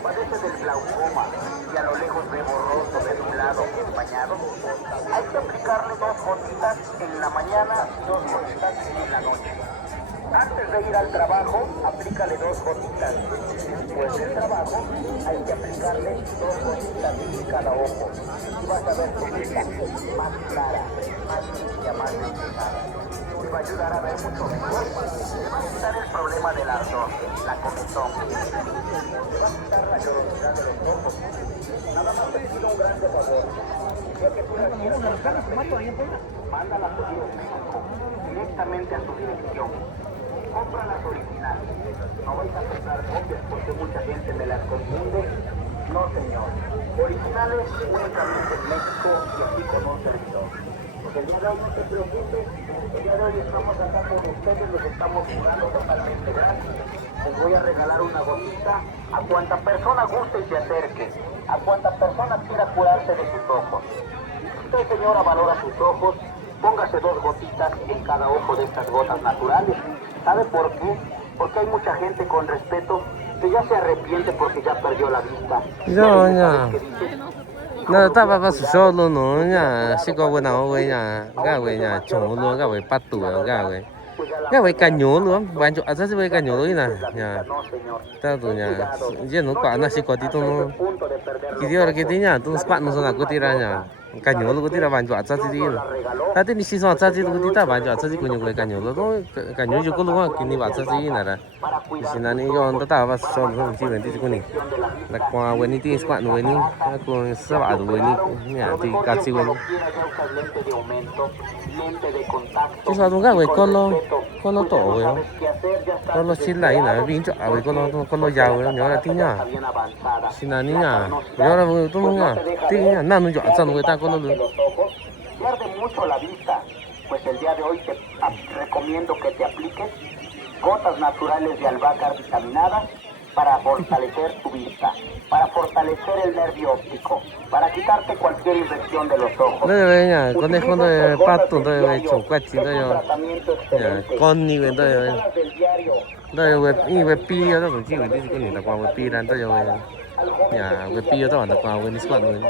Padece del glaucoma y a lo lejos ve borroso, ve nublado, empañado. Hay que aplicarle 2 gotitas en la mañana y 2 gotitas en la noche. Antes de ir al trabajo, aplícale 2 gotitas. Después del trabajo, hay que aplicarle 2 gotitas en cada ojo. Y vas a ver tu vista más clara, más limpia, más despejada. Te va a ayudar a ver mucho mejor. Te va a quitar el problema del ardor, la comezón. Te va a quitar la llorosidad de los ojos. Nada más te pido un gran favor. Ya que tú la quieras, mándala por México, directamente a su dirección. Compra las originales. No vais a comprar copias porque mucha gente me las confunde. No, señor. Originales únicamente en México y aquí con un servidor. El día de hoy no se preocupe, el día de hoy estamos acá con ustedes, los estamos jugando totalmente gratis. Les voy a regalar una gotita a cuanta persona guste y se acerque, a cuanta persona quiera curarse de sus ojos. Si usted, señora, valora sus ojos, póngase 2 gotitas en cada ojo de estas gotas naturales. ¿Sabe por qué? Porque hay mucha gente con respeto que ya se arrepiente porque ya perdió la vista. No, estaba para su solo, no, si có bữa nào với nhà chồng luôn, cái với bắt tủ, cái với caño luôn, bạn chỗ rất với caño luôn nè, nhà, ta tụi nhà, giờ nó quả là si có tí tôi nó, cái điều là cái tí nhà, tôi quạt nó xong là có tí ra nhà, caño lo que tira van dọa cha chi ta te ni si so cha chi lo que ta van dọa cha chi ko ni caño lo do caño yo ko lo que ni va cha chi na ra si na ni yo ta va so lo chi ven ti ko ni la qua ven ni ti squat no ven ni ko sa va do ven ni ya ti ka chi ven ti sa do ga we con lo to we con lo xin lại là vin cho à we con lo giàu nhớ là tí nhá si na ni à nhớ là tôi nhá tí nhá nam nó dọa chân người ta con lo Pierde mucho la vista, pues el día de hoy te recomiendo que te apliques gotas naturales de albahaca vitaminadas para fortalecer tu vista, para fortalecer el nervio óptico, para quitarte cualquier infección de los ojos. đây là nhà con này con đây bắt tuần đây là chủng quạt chín đây rồi con như vậy đây là về pi đó cũng chỉ về đi con này là qua về pi ra đây rồi nhà về pi đó là qua về đi squat rồi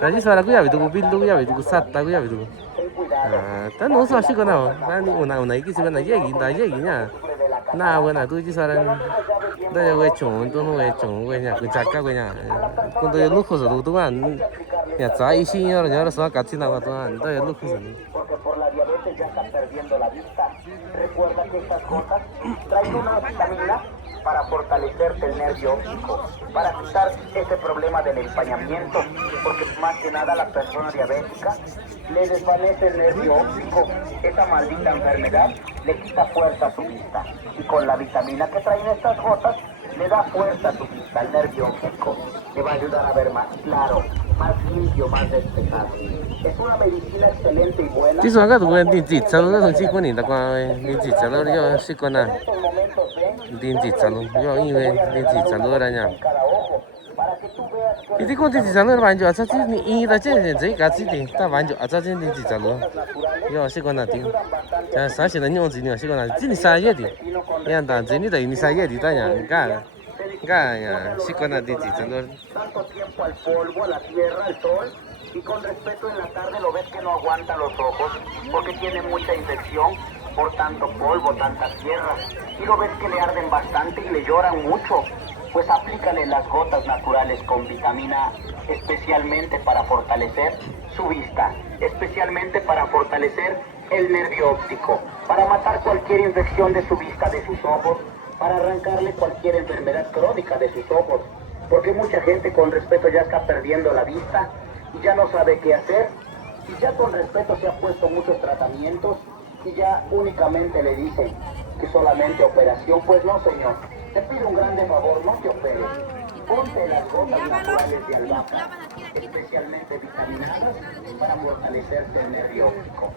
tại sao là cứ vậy tụi pin tụi vậy tụi sắt ta cứ vậy tụi ta nói sao chứ con nào ta đi nào này cái gì này dễ gì nhá nào cái nào tôi chỉ sao đây là về chủng tôi nói về chủng về nhà cứ chặt các về nhà con tôi lúc khổ rồi tôi ăn nhà trái ý xin nhớ là sao cả chín nào tôi ăn đây là lúc khổ rồi Por la diabetes ya está perdiendo la vista. Recuerda que estas gotas traen una vitamina para fortalecerte el nervio óptico, para quitar ese problema del empañamiento, porque más que nada a la persona diabética le desvanece el nervio óptico. Esa maldita enfermedad le quita fuerza a su vista. Y con la vitamina que traen estas gotas, le da fuerza a su vista, al nervio óptico. Le va a ayudar a ver más claro, más limpio, más despejado. Es una medicina excelente y buena. chứ sao các tụi tin chỉ sao nó thằng chỉ con này là qua tin chỉ sao nó cho sĩ con à tin chỉ sao luôn do như vậy tin chỉ sao luôn ra nhà thì con tin chỉ sao nó bán cho sao chứ ni là chứ gì cả chứ thì ta bán cho sao chứ tin chỉ sao luôn do sĩ con là tin cha sao chỉ là nhung gì nữa sĩ con là chỉ ni sai vậy thì nhà ta chỉ ni đấy ni sai vậy thì ta nhà cả nhà sĩ con là tin chỉ sao luôn Tanto tiempo al polvo, a la tierra, al sol, y con respeto en la tarde lo ves que no aguanta los ojos porque tiene mucha infección por tanto polvo, tanta tierra, y lo ves que le arden bastante y le lloran mucho. Pues aplícale las gotas naturales con vitamina A, especialmente para fortalecer su vista, especialmente para fortalecer el nervio óptico, para matar cualquier infección de su vista, de sus ojos, para arrancarle cualquier enfermedad crónica de sus ojos. Porque mucha gente con respeto ya está perdiendo la vista y ya no sabe qué hacer. Y ya con respeto se ha puesto muchos tratamientos y ya únicamente le dicen que solamente operación. Pues no, señor. Te pido un grande favor, no te operes. Ponte las gotas naturales de albahaca, especialmente vitaminadas, para fortalecerte el nervio óptico.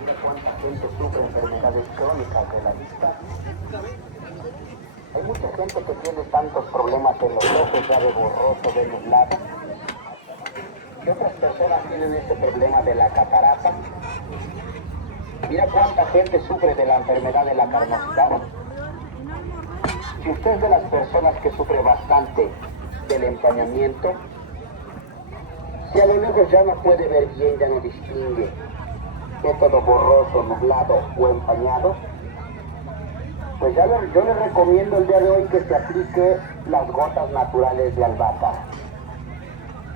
Mira cuánta gente sufre enfermedades crónicas de la vista. Hay mucha gente que tiene tantos problemas en los ojos, ya de borroso, de nublado. Y otras personas tienen este problema de la catarata. Mira cuánta gente sufre de la enfermedad de la carnosidad. Si usted es de las personas que sufre bastante del empañamiento, si a lo lejos ya no puede ver bien, ya no distingue, ve todo borroso, nublado o empañado, pues yo le recomiendo el día de hoy que se aplique las gotas naturales de albahaca.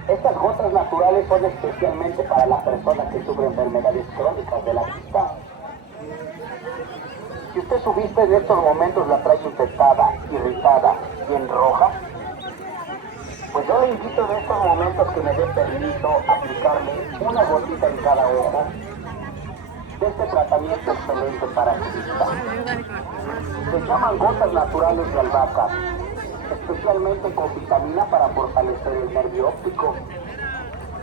Estas gotas naturales son especialmente para las personas que sufren enfermedades crónicas de la vista. Si usted su vista en estos momentos la trae infectada, irritada, bien roja, pues yo le invito en estos momentos que me dé permiso aplicarle una gotita en cada ojo de este tratamiento excelente para su vista. Se llaman gotas naturales de albahaca, especialmente con vitamina para fortalecer el nervio óptico.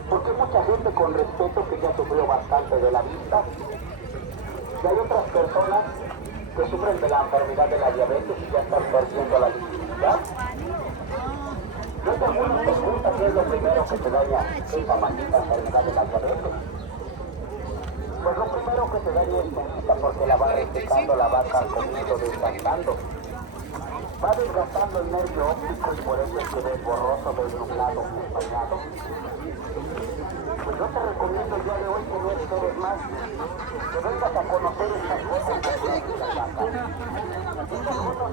Porque mucha gente con respeto que ya sufrió bastante de la vista, y hay otras personas que sufren de la enfermedad de la diabetes y ya están perdiendo la visibilidad. Yo tengo una pregunta: ¿qué es lo primero que te daña esa maldita enfermedad de la diabetes? Pues lo primero que se daña es tu vista, porque la va resecando, la va comiendo, desgastando. Va desgastando el nervio óptico y por eso es que ves borroso, ves nublado, empañado. Pues yo te recomiendo el día de hoy que no esperes más, que vengas a conocer estas gotas naturales de albahaca. Estas gotas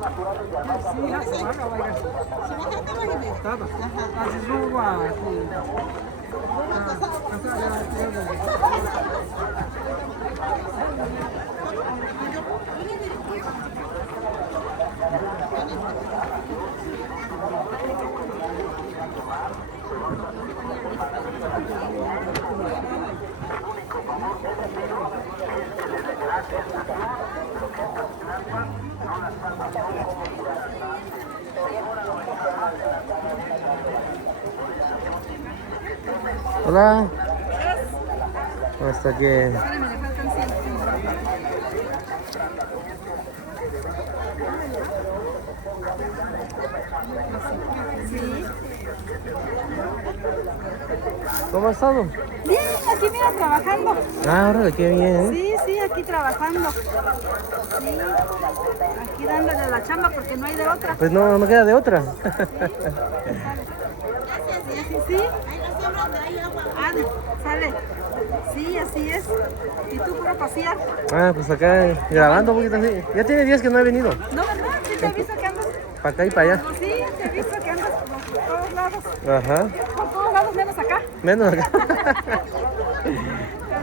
Hola. Hasta que... Espérame, le faltan 100. Sí. ¿Cómo has estado? Bien, aquí mira trabajando. Ah, órale, qué bien, ¿eh? Sí, sí, aquí trabajando. Sí, aquí dándole a la chamba porque no hay de otra. Pues no, no queda de otra. Sí, sí, sí. Ah, sale. Sí, así es. ¿Y tú puro pasear? Ah, pues acá grabando un poquito así. Ya tiene días que no he venido. No, ¿verdad? Sí te he visto que andas. Para acá y para allá. Sí, te he visto que andas por todos lados. Ajá. Por todos lados menos acá. Menos acá.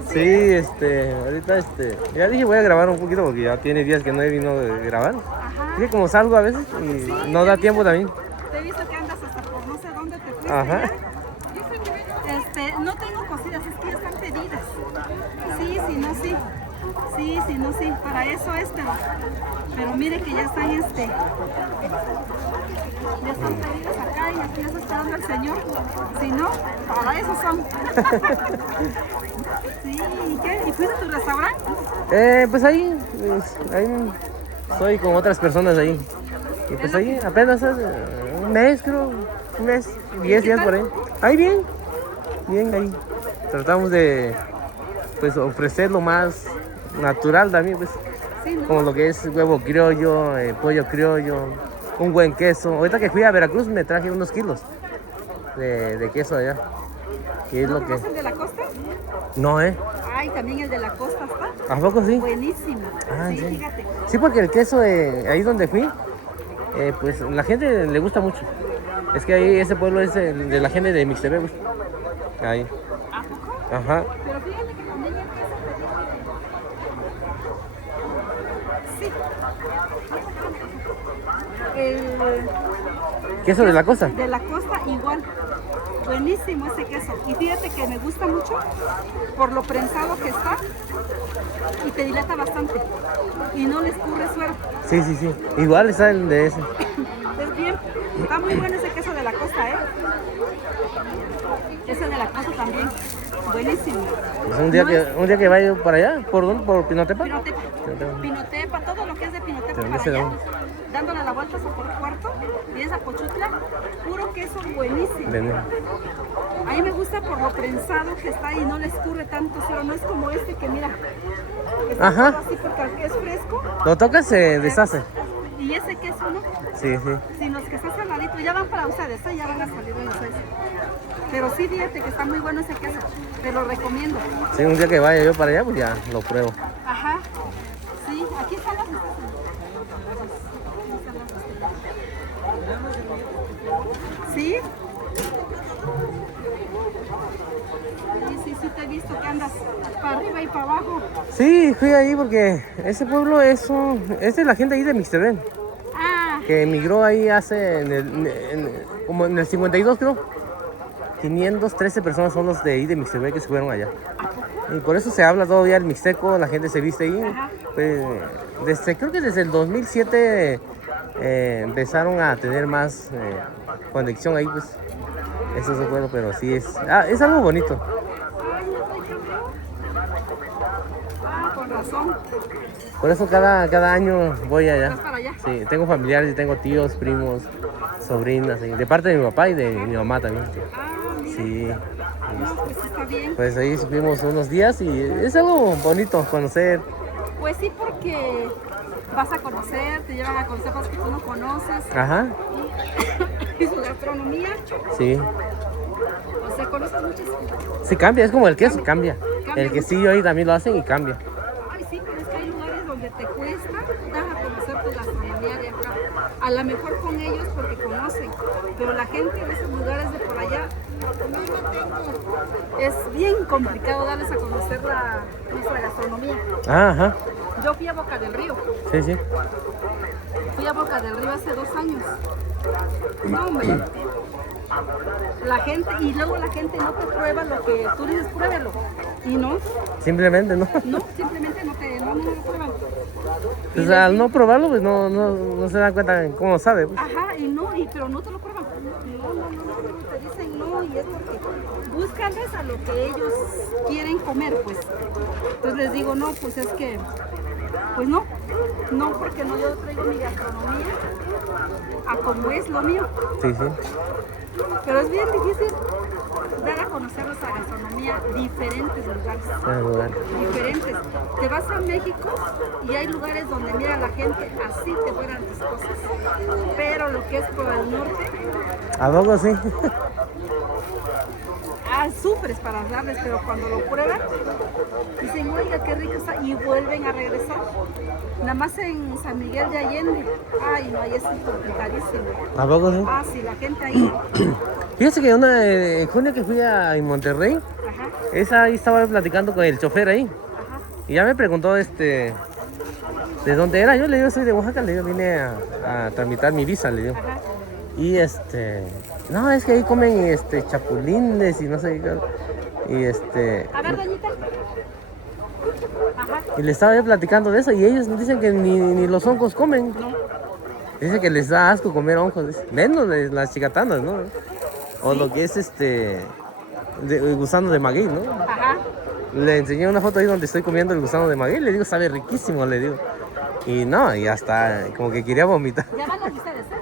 Sí, ahorita ya dije voy a grabar un poquito porque ya tiene días que no he venido a grabar. Ajá. Es que como salgo a veces y Sí, no da tiempo también. Te he visto que andas hasta por no sé dónde te fuiste. Ajá. Ya. No tengo cositas, es que ya están pedidas. Sí, sí, no, sí. Sí, sí, no, sí. Para eso es, pero mire que ya están ya están pedidas acá y aquí ya está esperando el señor. Si no, para eso son. Sí, ¿y qué? ¿Y fuiste a tu restaurante? Pues ahí estoy con otras personas ahí. Y pues ahí apenas un mes, creo, 10 días por ahí. Ahí bien ahí. Tratamos de pues ofrecer lo más natural también, pues. Sí, ¿no? Como lo que es huevo criollo, pollo criollo, un buen queso. Ahorita que fui a Veracruz me traje unos kilos de queso allá. Que es ¿No lo que... conoces el de la costa? No, Ay, también el de la costa está. ¿A poco sí? Buenísimo. Ah, sí, sí. fíjate. Sí, porque el queso ahí donde fui, pues la gente le gusta mucho. Es que ahí ese pueblo es de la gente de Mixtepec, pues. Ahí. ¿A poco? Ajá. Pero fíjate que también ya empieza a pedir. Sí. ¿Queso de la costa? De la costa igual. Buenísimo ese queso. Y fíjate que me gusta mucho por lo prensado que está y te dilata bastante. Y no le escurre suero. Sí. Igual está el de ese. Es bien. Está muy bueno ese queso de la costa, ¿eh? Ese de la costa también. Buenísimo. Pues un día que vaya para allá, ¿por dónde? ¿Por Pinotepa? Pinotepa, todo lo que es de Pinotepa ¿De dónde para se allá. da? Dándole la vuelta a por cuarto, vienes a Pochutla, puro queso buenísimo. A mí me gusta por lo prensado que está y no le escurre tanto suero, no es como este que mira, que está Ajá. todo así porque es fresco. Lo tocas, se deshace. Y ese queso no, Sí. sino que está saladito, ya van para ustedes, ya van a salir de ustedes. Pero sí, fíjate que está muy bueno ese queso, te lo recomiendo. Sí, un día que vaya yo para allá, pues ya lo pruebo. Ajá, sí, aquí están las ¿sí? Sí, te he visto que andas para arriba y para abajo. Sí, fui ahí porque ese pueblo es de la gente ahí de Mixtepec, Ah, que emigró ahí hace, como en el 52 creo. 513 personas son los de ahí de Mixtepec que se fueron allá. Y por eso se habla todavía el mixteco, la gente se viste ahí. Ajá. Pues, creo que desde el 2007 empezaron a tener más conexión ahí, pues. Eso se fue, pero sí es algo bonito. con razón. Por eso cada año voy allá. ¿Vas para allá? Sí, tengo familiares y tengo tíos, primos, sobrinas, y de parte de mi papá y de mi mamá también. Ah, mira. Sí. No, pues está bien. Pues ahí fuimos unos días y es algo bonito conocer. Pues sí, porque vas a conocer, te llevan a conocer cosas que tú no conoces. Ajá, Y su gastronomía, sí. o sea, conoces muchas cosas. Sí cambia, es como el queso, cambia. Cambia El quesillo ahí también lo hacen y cambia. Ay, sí, pero es que hay lugares donde te cuesta dar a conocer tu gastronomía. gastronomía de acá. A lo mejor con ellos porque conocen, pero la gente de esos lugares de por allá es bien complicado darles a conocer nuestra gastronomía. Ajá. Yo fui a Boca del Río. Sí, sí. Fui a Boca del Río hace 2 años. No, hombre. La gente, y luego la gente no te prueba lo que tú dices, pruébelo. Y no, Simplemente, ¿no? simplemente no lo prueban. Pues al no probarlo, pues no se dan cuenta de cómo sabe. Pues. Ajá, pero no te lo prueban. No, te dicen no, y es porque buscarles a lo que ellos quieren comer, pues. Entonces les digo, no, pues es que, pues no, porque no, yo traigo mi gastronomía a como es lo mío. Sí, sí. Pero es bien difícil dar a conocer nuestra gastronomía, diferentes lugares. Diferentes. Te vas a México y hay lugares donde mira la gente así te fueran tus cosas. Pero lo que es por el norte, ¿A poco sí? sufres para hablarles, pero cuando lo prueban, dicen, oiga, qué rico está, y vuelven a regresar. Nada más en San Miguel de Allende, ay, no, ahí es complicadísimo. ¿A poco sí? Ah, sí, la gente ahí. Fíjate que en junio que fui en Monterrey, Ajá, ahí estaba platicando con el chofer ahí. ajá. Y ya me preguntó de dónde era. Yo le digo, soy de Oaxaca, le digo, vine a tramitar mi visa, le digo. Ajá. Y no, es que ahí comen chapulines y no sé qué. Y A ver, doñita. Ajá. y le estaba yo platicando de eso y ellos dicen que ni los hongos comen. No. Dicen que les da asco comer hongos, menos las chicatanas, ¿no? O lo que es gusano de maguey, ¿no? Ajá. Le enseñé una foto ahí donde estoy comiendo el gusano de maguey, le digo, sabe riquísimo, le digo. Y no, y hasta como que quería vomitar. Ya van a ustedes, ¿eh?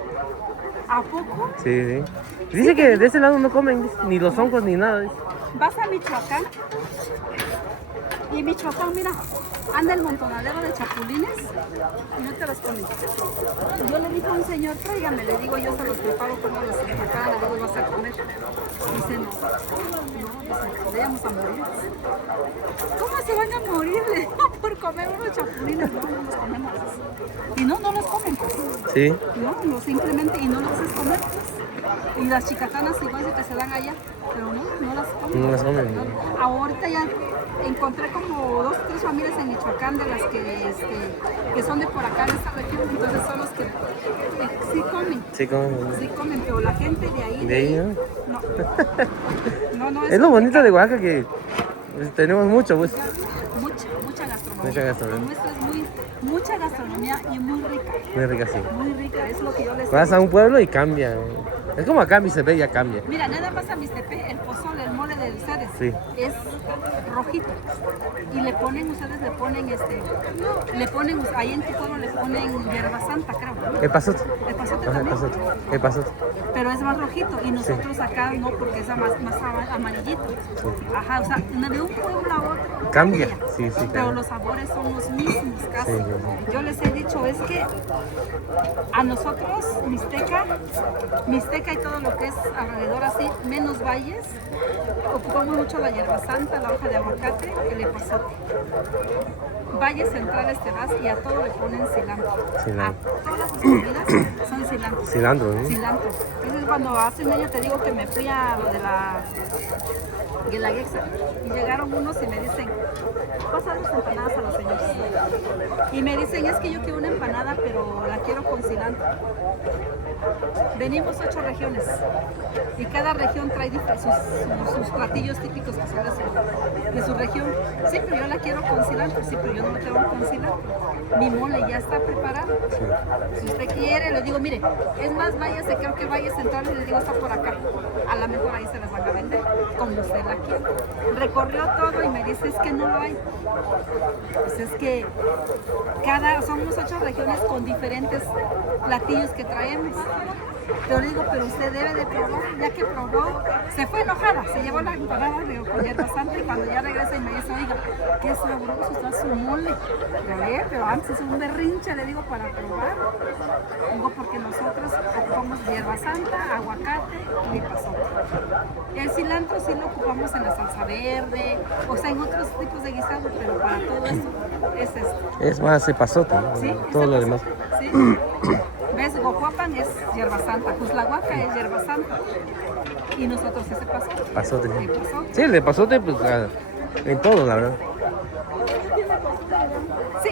¿A poco? Sí, sí. Dice que de ese lado no comen ni los hongos ni nada. Dice. Vas a Michoacán y Michoacán, mira, anda el montonadero de chapulines y no te los comen. Yo le dije a un señor, tráigame, le digo, yo se los preparo como los preparan, le digo, vas a comer. Dice, no, dice, vayamos a morir. ¿Cómo se van a morir? Le digo, por comer unos chapulines, no los comemos. Y no los comen, pues. Sí. No, simplemente, y no los haces comer, pues. Y las chicatanas igual que se dan allá, pero no las comen. No las comen. No. Ahorita ya encontré como 2 o 3 familias en Michoacán de las que son de por acá de esta región, entonces son los que sí comen. Sí comen. Sí comen, pero la gente de ahí. De ahí, No. Es lo bonito de Oaxaca que tenemos mucho, pues. Mucha gastronomía. Mucha gastronomía. Lo nuestro es mucha gastronomía y muy rica. Muy rica, sí. Muy rica, es lo que yo les digo. Vas a un pueblo y cambia. Es como acá en Mixtepec ya cambia. Mira, nada más a Mixtepec, el pozole, el mole de ustedes, Sí. es rojito. Y le ponen, ahí en tu pueblo le ponen hierba santa, creo. ¿No? El pasote. El pasote Ajá, también. el pasote. Pero es más rojito y nosotros acá no, porque es más amarillito. Ajá, o sea, de un pueblo a otro Cambia, sí, Pero cambia. los sabores son los mismos casi. Sí, sí, Yo les he dicho, es que a nosotros, Mixteca y todo lo que es alrededor así, menos valles, ocupamos mucho la hierba santa, la hoja de aguacate, el epazote. Valles centrales te vas y a todo le ponen cilantro. Cilantro. A todas sus comidas son cilantro. Cilantro, ¿no? Cilantro. Entonces cuando hace un año te digo que me fui a lo de la Guelaguetza y llegaron unos y me dicen, pasa las empanadas a los señores. Y me dicen, es que yo quiero una empanada pero la quiero con cilantro. Venimos 8 regiones y cada región trae sus platillos típicos que son de su región. Sí, pero yo la quiero con cilantro, sí, pero yo no la quiero con cilantro. Mi mole ya está preparado. Si usted quiere, le digo, mire, es más, váyase, creo que vaya central y le digo, está por acá. A lo mejor ahí se las van a vender, como usted la quiere. Recorrió todo y me dice, es que no lo hay. Pues es que somos 8 regiones con diferentes platillos que traemos. Yo le digo, pero usted debe de probar, ya que probó, se fue enojada, se llevó la empanada de hierba santa y cuando ya regresa y me dice, oiga, qué sabroso está su mole. Pero antes es un berrinche, le digo, para probar. Digo, porque nosotros ocupamos hierba santa, aguacate y pasote. El cilantro sí lo ocupamos en la salsa verde, o sea, en otros tipos de guisado, pero para todo eso es esto. Es más epazote, ¿no? Sí, Todo lo demás. Sí. hierba santa. Cuslahuaca es hierba santa. Y nosotros ese pasote. Pasote. El pasote. Sí, el de pasote, pues en todo, la verdad. Sí.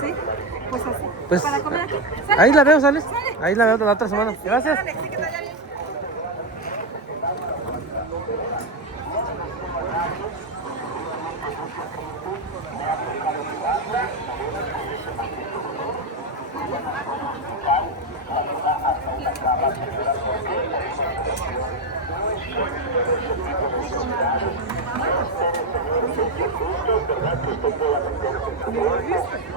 Sí, pues así. Pues Para comer aquí. ¿Sale? ahí la veo, ¿sale? Sale. Ahí la veo la otra semana. Gracias. Dale, sí, que te vaya bien.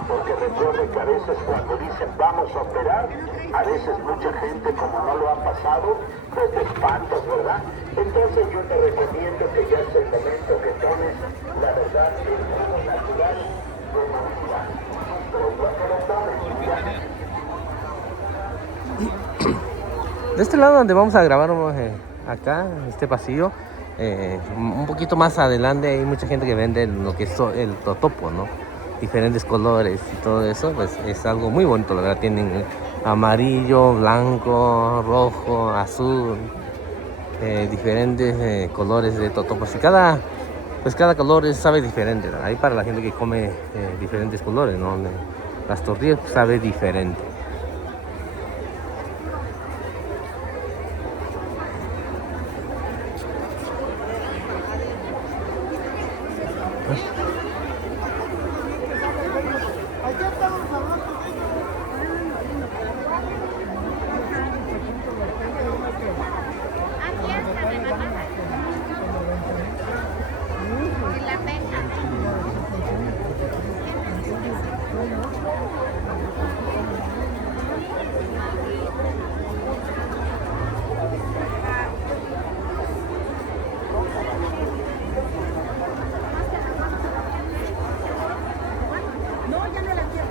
Porque recuerde que a veces cuando dicen vamos a operar, a veces mucha gente como no lo ha pasado, pues te espantas, ¿verdad? Entonces yo te recomiendo que ya es el momento que tomes la verdad el jugo natural de la vida. Pero cuando lo tomes, ya De este lado donde vamos a grabar acá, este pasillo, un poquito más adelante hay mucha gente que vende lo que es el totopo, ¿no? Diferentes colores y todo eso, pues es algo muy bonito, la verdad. Tienen amarillo, blanco, rojo, azul, diferentes colores de totopos. Y cada color sabe diferente, ¿no? Ahí para la gente que come diferentes colores, ¿no? Las tortillas pues, sabe diferente. Aquí está de mamá. Y la peja. No, ya no la quiero.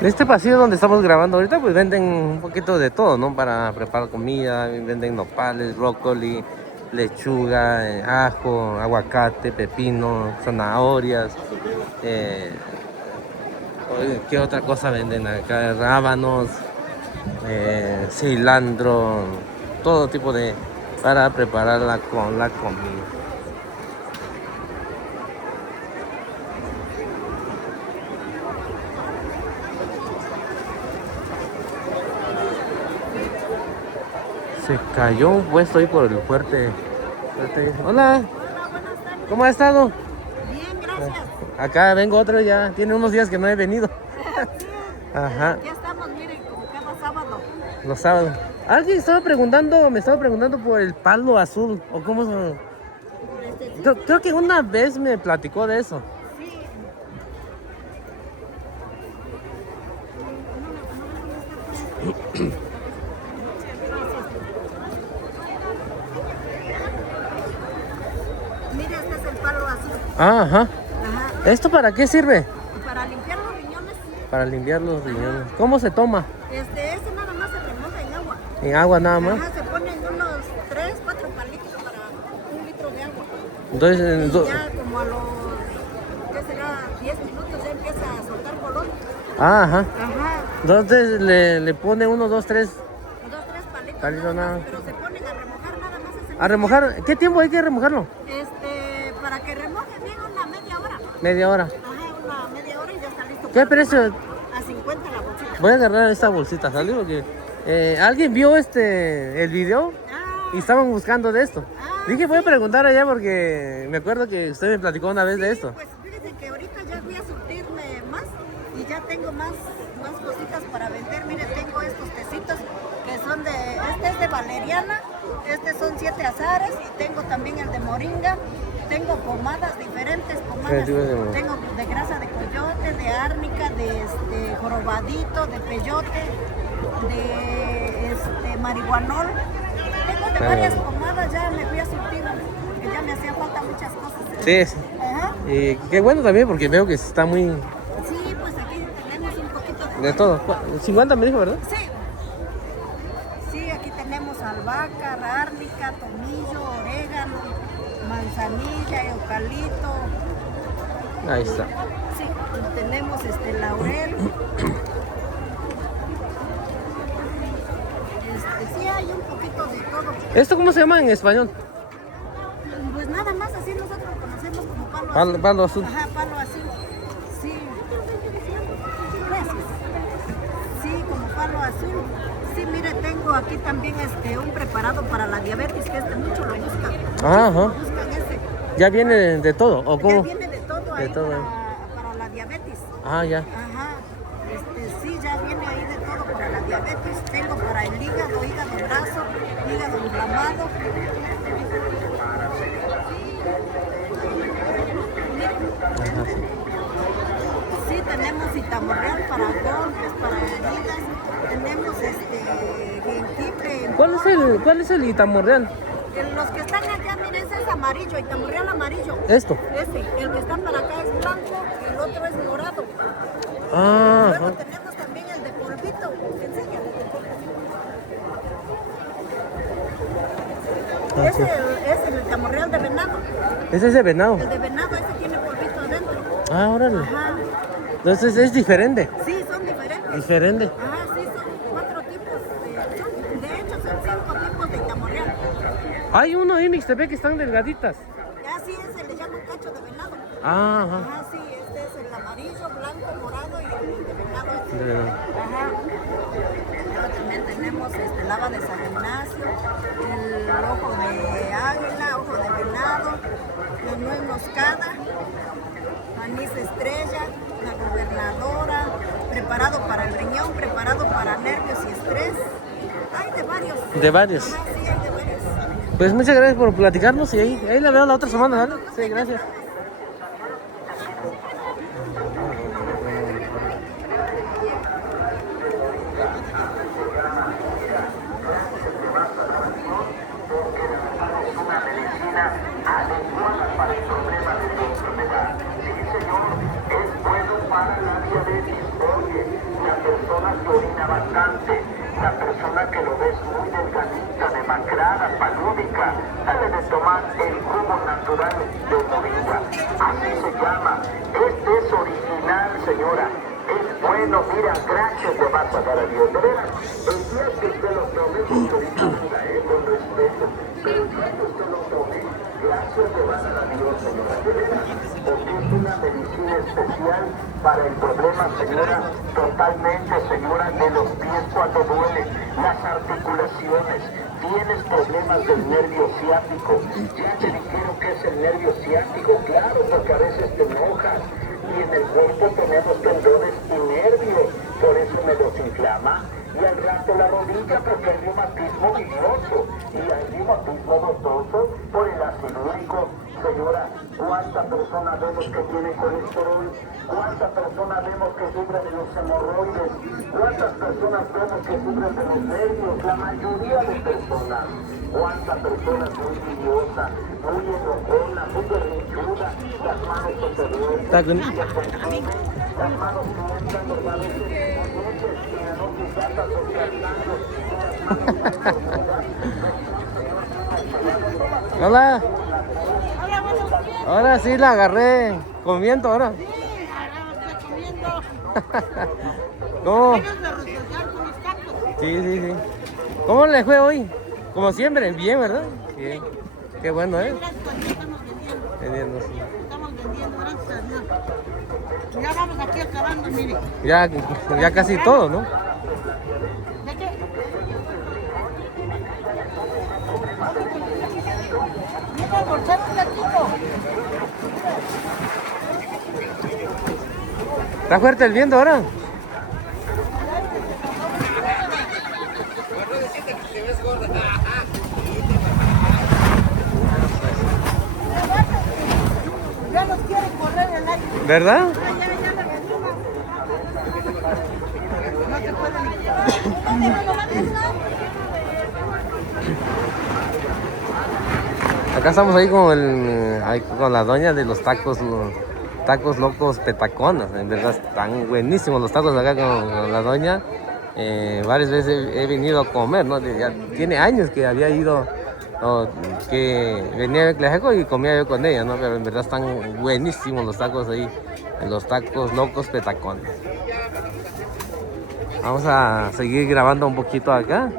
En este pasillo donde estamos grabando ahorita, pues venden un poquito de todo, ¿no? Para preparar comida, venden nopales, brócoli, lechuga, ajo, aguacate, pepino, zanahorias. ¿Qué otra cosa venden acá? Rábanos, cilantro, todo tipo de... para prepararla con la comida. Se cayó un puesto ahí por el fuerte. Hola, ¿cómo ha estado? Bien, gracias. Acá vengo otro ya. Tiene unos días que no he venido. Ajá, Aquí estamos, miren, como cada sábado. los sábados. Alguien me estaba preguntando por el palo azul. ¿O cómo se...? Creo que una vez me platicó de eso. Mire, este es el palo azul. Ajá. Ajá. ¿Esto para qué sirve? Para limpiar los riñones. Para limpiar los riñones. ¿Cómo se toma? Ese nada más se remoja en agua. En agua nada más. Ajá, se ponen unos 3, 4 palitos para 1 litro de agua. Entonces, Y ya como a los, ¿qué será? 10 minutos ya empieza a soltar color. ajá. Ajá. Entonces le pone 1, 2, 3. 2, 3 palitos. Palitos nada nada. más, pero se ponen a remojar nada más. ¿A remojar? ¿Qué tiempo hay que remojarlo? Para que remoje bien una media hora. Media hora. Ajá, una media hora y ya está listo. ¿Qué precio? A 50 la bolsita. Voy a agarrar esta bolsita, ¿sale? Porque alguien vio el video Ah, y estaban buscando de esto. Ah, Dije, voy a preguntar allá porque me acuerdo que usted me platicó una vez de esto. pues fíjense que ahorita ya voy a surtirme más y ya tengo más cositas para vender. Mire, tengo estos tecitos que son este es de valeriana, son 7 azares y tengo también el de moringa. Tengo pomadas, diferentes pomadas. Sí, Tengo de grasa de coyote, de árnica, de jorobadito, de peyote, de marihuanol. Tengo de varias pomadas, ya me fui a surtir, que ya me hacían falta muchas cosas. Sí, sí. Ajá. Y qué bueno también porque veo que está muy... Sí, pues aquí tenemos un poquito de todo. 50 me dijo, ¿verdad? Sí. Sí, aquí tenemos albahaca, árnica, tomillo, orégano, manzanilla, eucalipto. Ahí está. Sí, y tenemos laurel. Sí, hay un poquito de todo. ¿Esto cómo se llama en español? Pues nada más así nosotros lo conocemos como palo Palo, azul. palo azul. Ajá, palo azul. Sí. Gracias. Sí, como palo azul. Sí, mire, tengo aquí también un preparado para la diabetes, que mucho lo buscan. Ajá. Buscan ese. ¿Ya viene de todo? ¿O Ya cómo? viene de todo De ahí todo. para la diabetes. Ah, ya. Ajá. Sí, ya viene ahí de todo para la diabetes. Tengo para el hígado graso, hígado inflamado. Ajá, sí. Sí, tenemos citamorreal para golpes, para heridas. Tenemos jengibre. ¿Cuál es el itamorreal? Los que están allá, miren, ese es amarillo, itamorreal amarillo. Esto. El que está para acá es blanco, el otro es morado. Ah, Luego ajá. tenemos también el de polvito. Enséñale. Ah, sí. Es el itamorreal de venado. Ese es de venado. El de venado, ese tiene polvito adentro. Ah, órale. Ajá. Entonces es diferente. Sí, son diferentes. Diferente. Ajá, sí, son 4 tipos. De hecho, son 5 tipos de itamorreal. Hay uno ahí en Mixtepec que están delgaditas. Así es, se le llama cacho de venado. Ah, ajá. Ajá, sí, este es el amarillo, blanco, morado y el de venado. De- Ajá. Luego también tenemos lava de San Ignacio, el ojo de águila, ojo de venado, la nuez moscada, anís estrella, la gobernadora, preparado para el riñón, preparado para nervios y estrés. Hay de varios. De varios. Ajá, sí, hay de varios. Pues muchas gracias por platicarnos y ahí la veo la otra semana, ¿vale? Sí, gracias. Una medicina adecuada para el problema de tu enfermedad. Sí, señor, es bueno para la diabetes porque la No, mira, gracias le vas a dar a Dios. De veras, el día que usted lo tome, porque ahorita venga, con respeto, pero el día que usted lo tome, gracias le van a dar a Dios, señora. De veras, porque es una medicina especial para el problema, señora, totalmente, señora, de los pies cuando duele, las articulaciones. Tienes problemas del nervio ciático. Ya te dijeron que es el nervio ciático, claro, porque a veces te enojas. Y en el cuerpo tenemos tendones y nervios, por eso me los inflama. Y al rato la rodilla porque hay reumatismo bilioso. Y hay reumatismo gotoso por el ácido úrico. Señora, ¿cuántas personas vemos que tienen colesterol? ¿Cuántas personas vemos que sufren de los hemorroides? ¿Cuántas personas vemos que sufren de los nervios? La mayoría de personas. ¿Cuántas personas muy biliosas, muy enojonas, muy berrinchudas? Las manos se te duelen, las manos tiemblan, ¿verdad? A veces, y la noche estás asociando. Hola. Ahora sí la agarré. Comiendo ahora. Sí, ahora estoy comiendo. ¿Cómo? Menos de rostizar con mis tacos. Sí. ¿Cómo le fue hoy? Como siempre, bien, ¿verdad? Bien. Qué bueno, ¿eh? Gracias a Dios estamos vendiendo. Vendiendo, sí. Estamos vendiendo, gracias a Dios. Ya vamos aquí acabando, mire. Ya casi todo, ¿no? ¿De qué? Mira, por ser un gatito. ¿Está fuerte el viento ahora? Ya nos quiere correr el aire. ¿Verdad? Ya la venimos. No se pueden. Acá estamos ahí con la doña de los tacos locos petaconas. En verdad están buenísimos los tacos acá con la doña. Varias veces he venido a comer, ¿no? Ya tiene años que había ido, que venía de Tlajeco y comía yo con ella, ¿no? Pero en verdad están buenísimos los tacos ahí, los tacos locos petacones. Vamos a seguir grabando un poquito acá.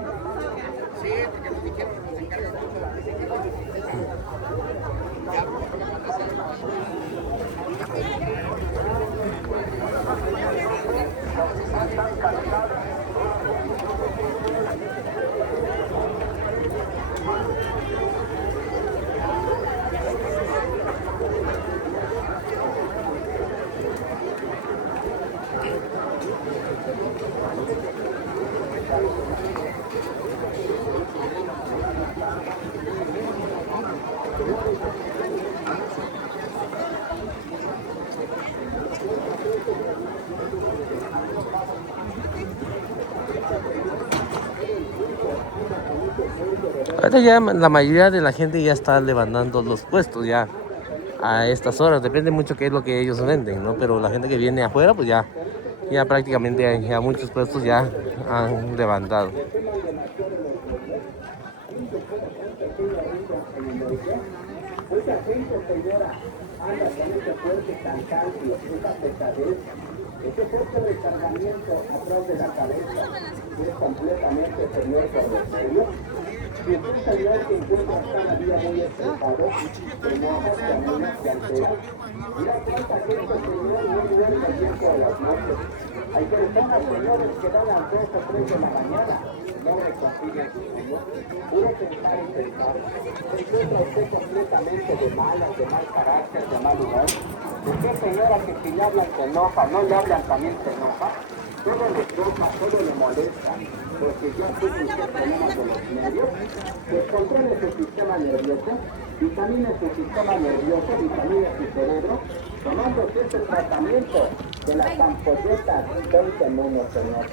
Ahorita ya la mayoría de la gente ya está levantando los puestos ya a estas horas. Depende mucho qué es lo que ellos venden, ¿no? Pero la gente que viene afuera, pues ya prácticamente ya muchos puestos ya han levantado. Mucha gente, señora, anda con ese fuerte cansancio, esa pesadez, ese fuerte recargamiento atrás de la cabeza, que es completamente, señor, serio. Si usted es señor que encuentra cada día muy estresado, se enoja, se anima, se altera. Mira cuánta gente, señor, no duerme el tiempo de las noches. Hay personas, señores, que dan a las 2 o 3 de la mañana, no reconsiguen su sueño, puro pensar y pensar. Se encuentra usted completamente de malas, de mal carácter, de mal humor. Usted, señora, que si le hablan se enoja, no le hablan también se enoja. Todo le toca, todo le molesta, porque ya tiene usted problemas de los nervios. Descontrole su sistema nervioso, vitamine su sistema nervioso, vitamine su cerebro, tomando este tratamiento de las ampolletas 20 en 1, señor.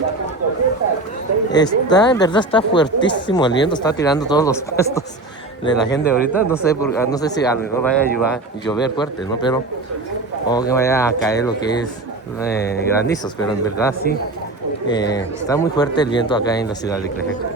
Las ampolletas 20 En verdad está fuertísimo el viento, está tirando todos los puestos de la gente ahorita. No sé si a lo mejor vaya a llover fuerte, ¿no? Pero, o que vaya a caer lo que es granizos, pero en verdad sí, está muy fuerte el viento acá en la ciudad de Tlajeco.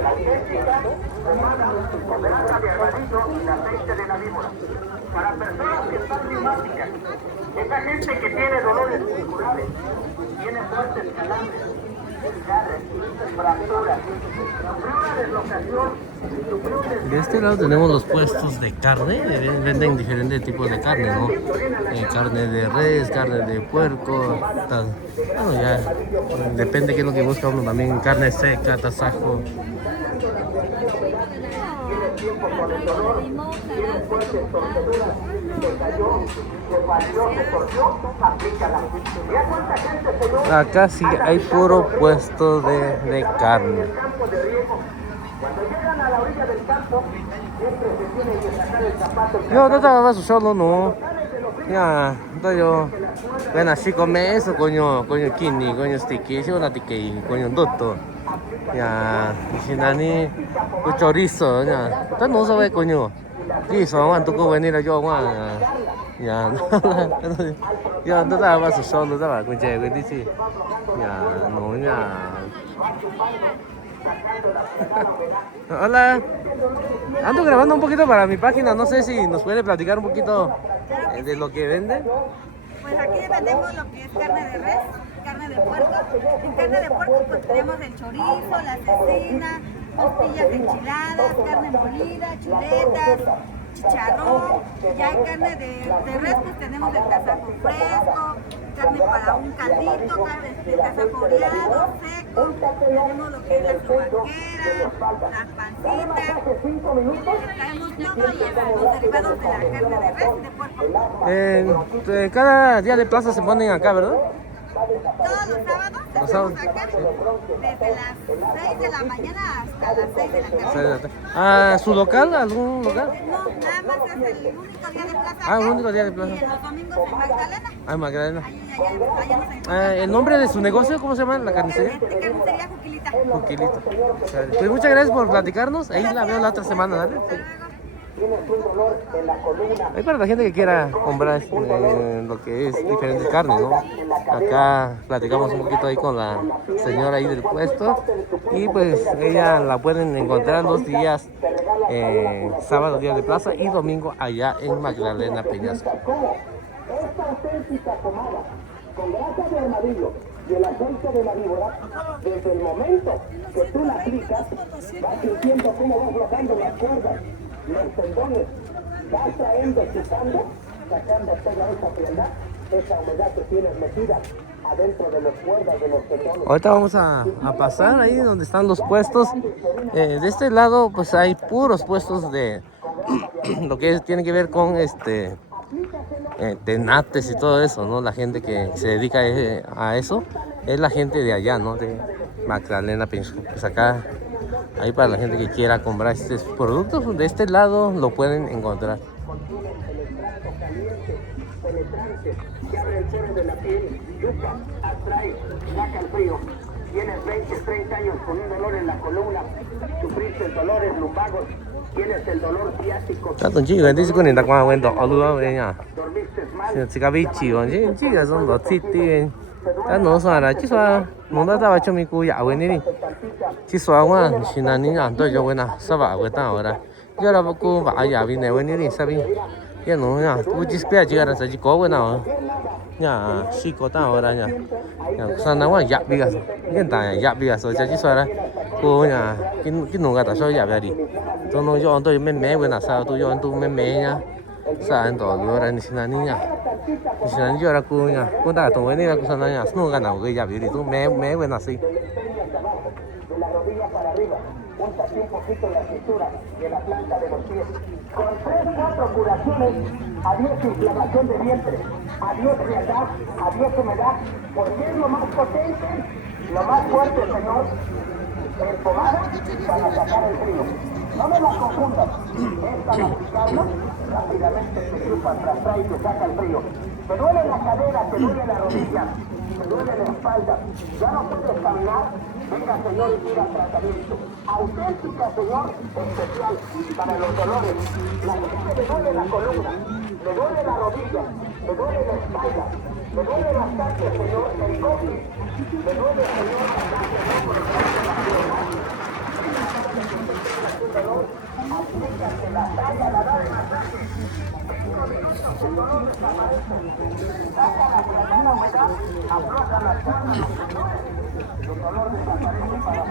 Auténtica, humana, con grasa de armadillo y aceite de la víbora. Para personas que están reumáticas, esa gente que tiene dolores musculares, tiene fuertes calambres, desgarres, fracturas, sufrió una deslocación. De este lado tenemos los puestos de carne, venden diferentes tipos de carne, ¿no? Carne de res, carne de puerco, tal. Bueno, ya depende qué es lo que busca uno también, carne seca, tasajo. Acá sí hay puro puesto de carne. Yo no estaba solo, no. Ya, yo. Ven así come eso, coño kini, coño sticky, si una tiki, coño dotto. Ya, si nani, chorizo, ya. No sabe coño. Listo, Juan, tú puedes venir a yo, Juan. Ya, ya, no estaba solo, estaba con Che, dice. Ya, no, ya. Hola, ando grabando un poquito para mi página, no sé si nos puede platicar un poquito de lo que vende. Pues aquí vendemos lo que es carne de res, carne de puerco. En carne de puerco pues tenemos el chorizo, la cecina, costillas enchiladas, carne molida, chuletas, chicharrón. Ya en carne de res pues tenemos el tasajo fresco, carne para un caldito, tasajo oreado, seco. Tenemos lo que es la sobaquera, las pancitas. Traemos todo y los derivados de la carne de res y de puerco. Cada día de plaza se ponen acá, ¿verdad? Todos los sábados estamos acá, desde las 6 de la mañana hasta las 6 de la tarde. ¿Su local? ¿Algún local? No, nada más es el único día de plaza acá. El único día de plaza. Y en los domingos en Magdalena. Magdalena. Allá nos encontramos. ¿El nombre de su negocio cómo se llama? ¿La carnicería? Carnicería Juquilita. Juquilito. Pues muchas gracias por platicarnos. Ahí la veo la otra semana, ¿vale? Ahí para la gente que quiera comprar lo que es diferentes carnes, ¿no? Acá platicamos un poquito ahí con la señora ahí del puesto y pues ella la pueden encontrar los días sábado, día de plaza y domingo allá en Magdalena Peñasco. Esta auténtica pomada con grasa de armadillo y el aceite de la víbora, desde el momento que tú la aplicas, vas sintiendo cómo vas flotando las cuerdas, los tendones, vas trayendo, chupando, sacando toda esa frialdad, esa humedad que tienes metida adentro de las cuerdas de los tendones. Ahorita vamos a pasar ahí donde están los puestos. De este lado pues hay puros puestos de lo que tiene que ver con tenates y todo eso, ¿no? La gente que se dedica a eso es la gente de allá, ¿no? De Magdalena Peñasco. Pues acá, ahí para la gente que quiera comprar estos productos, de este lado lo pueden encontrar. Que abre el poro de la piel, yuca, atrae, saca el frío. Tienes 20, 30 años con un dolor en la columna, sufriste dolores lumbagos, tienes el dolor ciático. Tanto chico, dice que ninda cuando vendo, aludo veña. Dormiste mal. Si chica bichi, chica son los titi, no son la chica. nó đã tao cho mình cú dạo cái này đi chỉ xóa quá xin là những nhà tôi cho cái nào sao bảo cái tao ở đây giờ là cô bảo dạo bên này cái này đi sao bên cái nó nha cô chỉ biết chỉ là chỉ có cái nào nhà chỉ có tao ở đây nha nhà sao nó quá dạo bây giờ hiện tại dạo bây giờ rồi chỉ xóa ra cô nhà cái nó cái ta xóa dạo bây giờ đi tôi nói cho tôi mấy mấy cái nào sao tôi cho tôi mấy mấy nha sao anh tỏ rồi anh xin là những nhà xin là giờ là cô nha cô đã tổng cái này là cô sao nhà nó cái nào cái dạo bây giờ tôi mấy mấy cái nào xí de la rodilla para arriba, úntate un poquito la cintura de la planta de los pies. Con 3-4 curaciones, adiós inflamación de vientre, adiós frialdad, adiós humedad, porque es lo más potente, lo más fuerte, Señor, en pomada para sacar el frío. No me la confundas, esta la aplicarla, rápidamente te chupa atrás y te saca el frío. Te duele la cadera, te duele la rodilla, te duele la espalda, ya no puedes caminar. Venga, Señor, y tira tratamiento. Auténtica, Señor, especial para los dolores. La gente le duele la columna, le duele la rodilla, le duele la espalda, le duele bastante, Señor, el coxis, le duele, Señor, aplícate la talla, la da de masaje. En 5 minutos el dolor desaparece. Saca la primera humedad, afloja las piernas, los dolores desaparecen para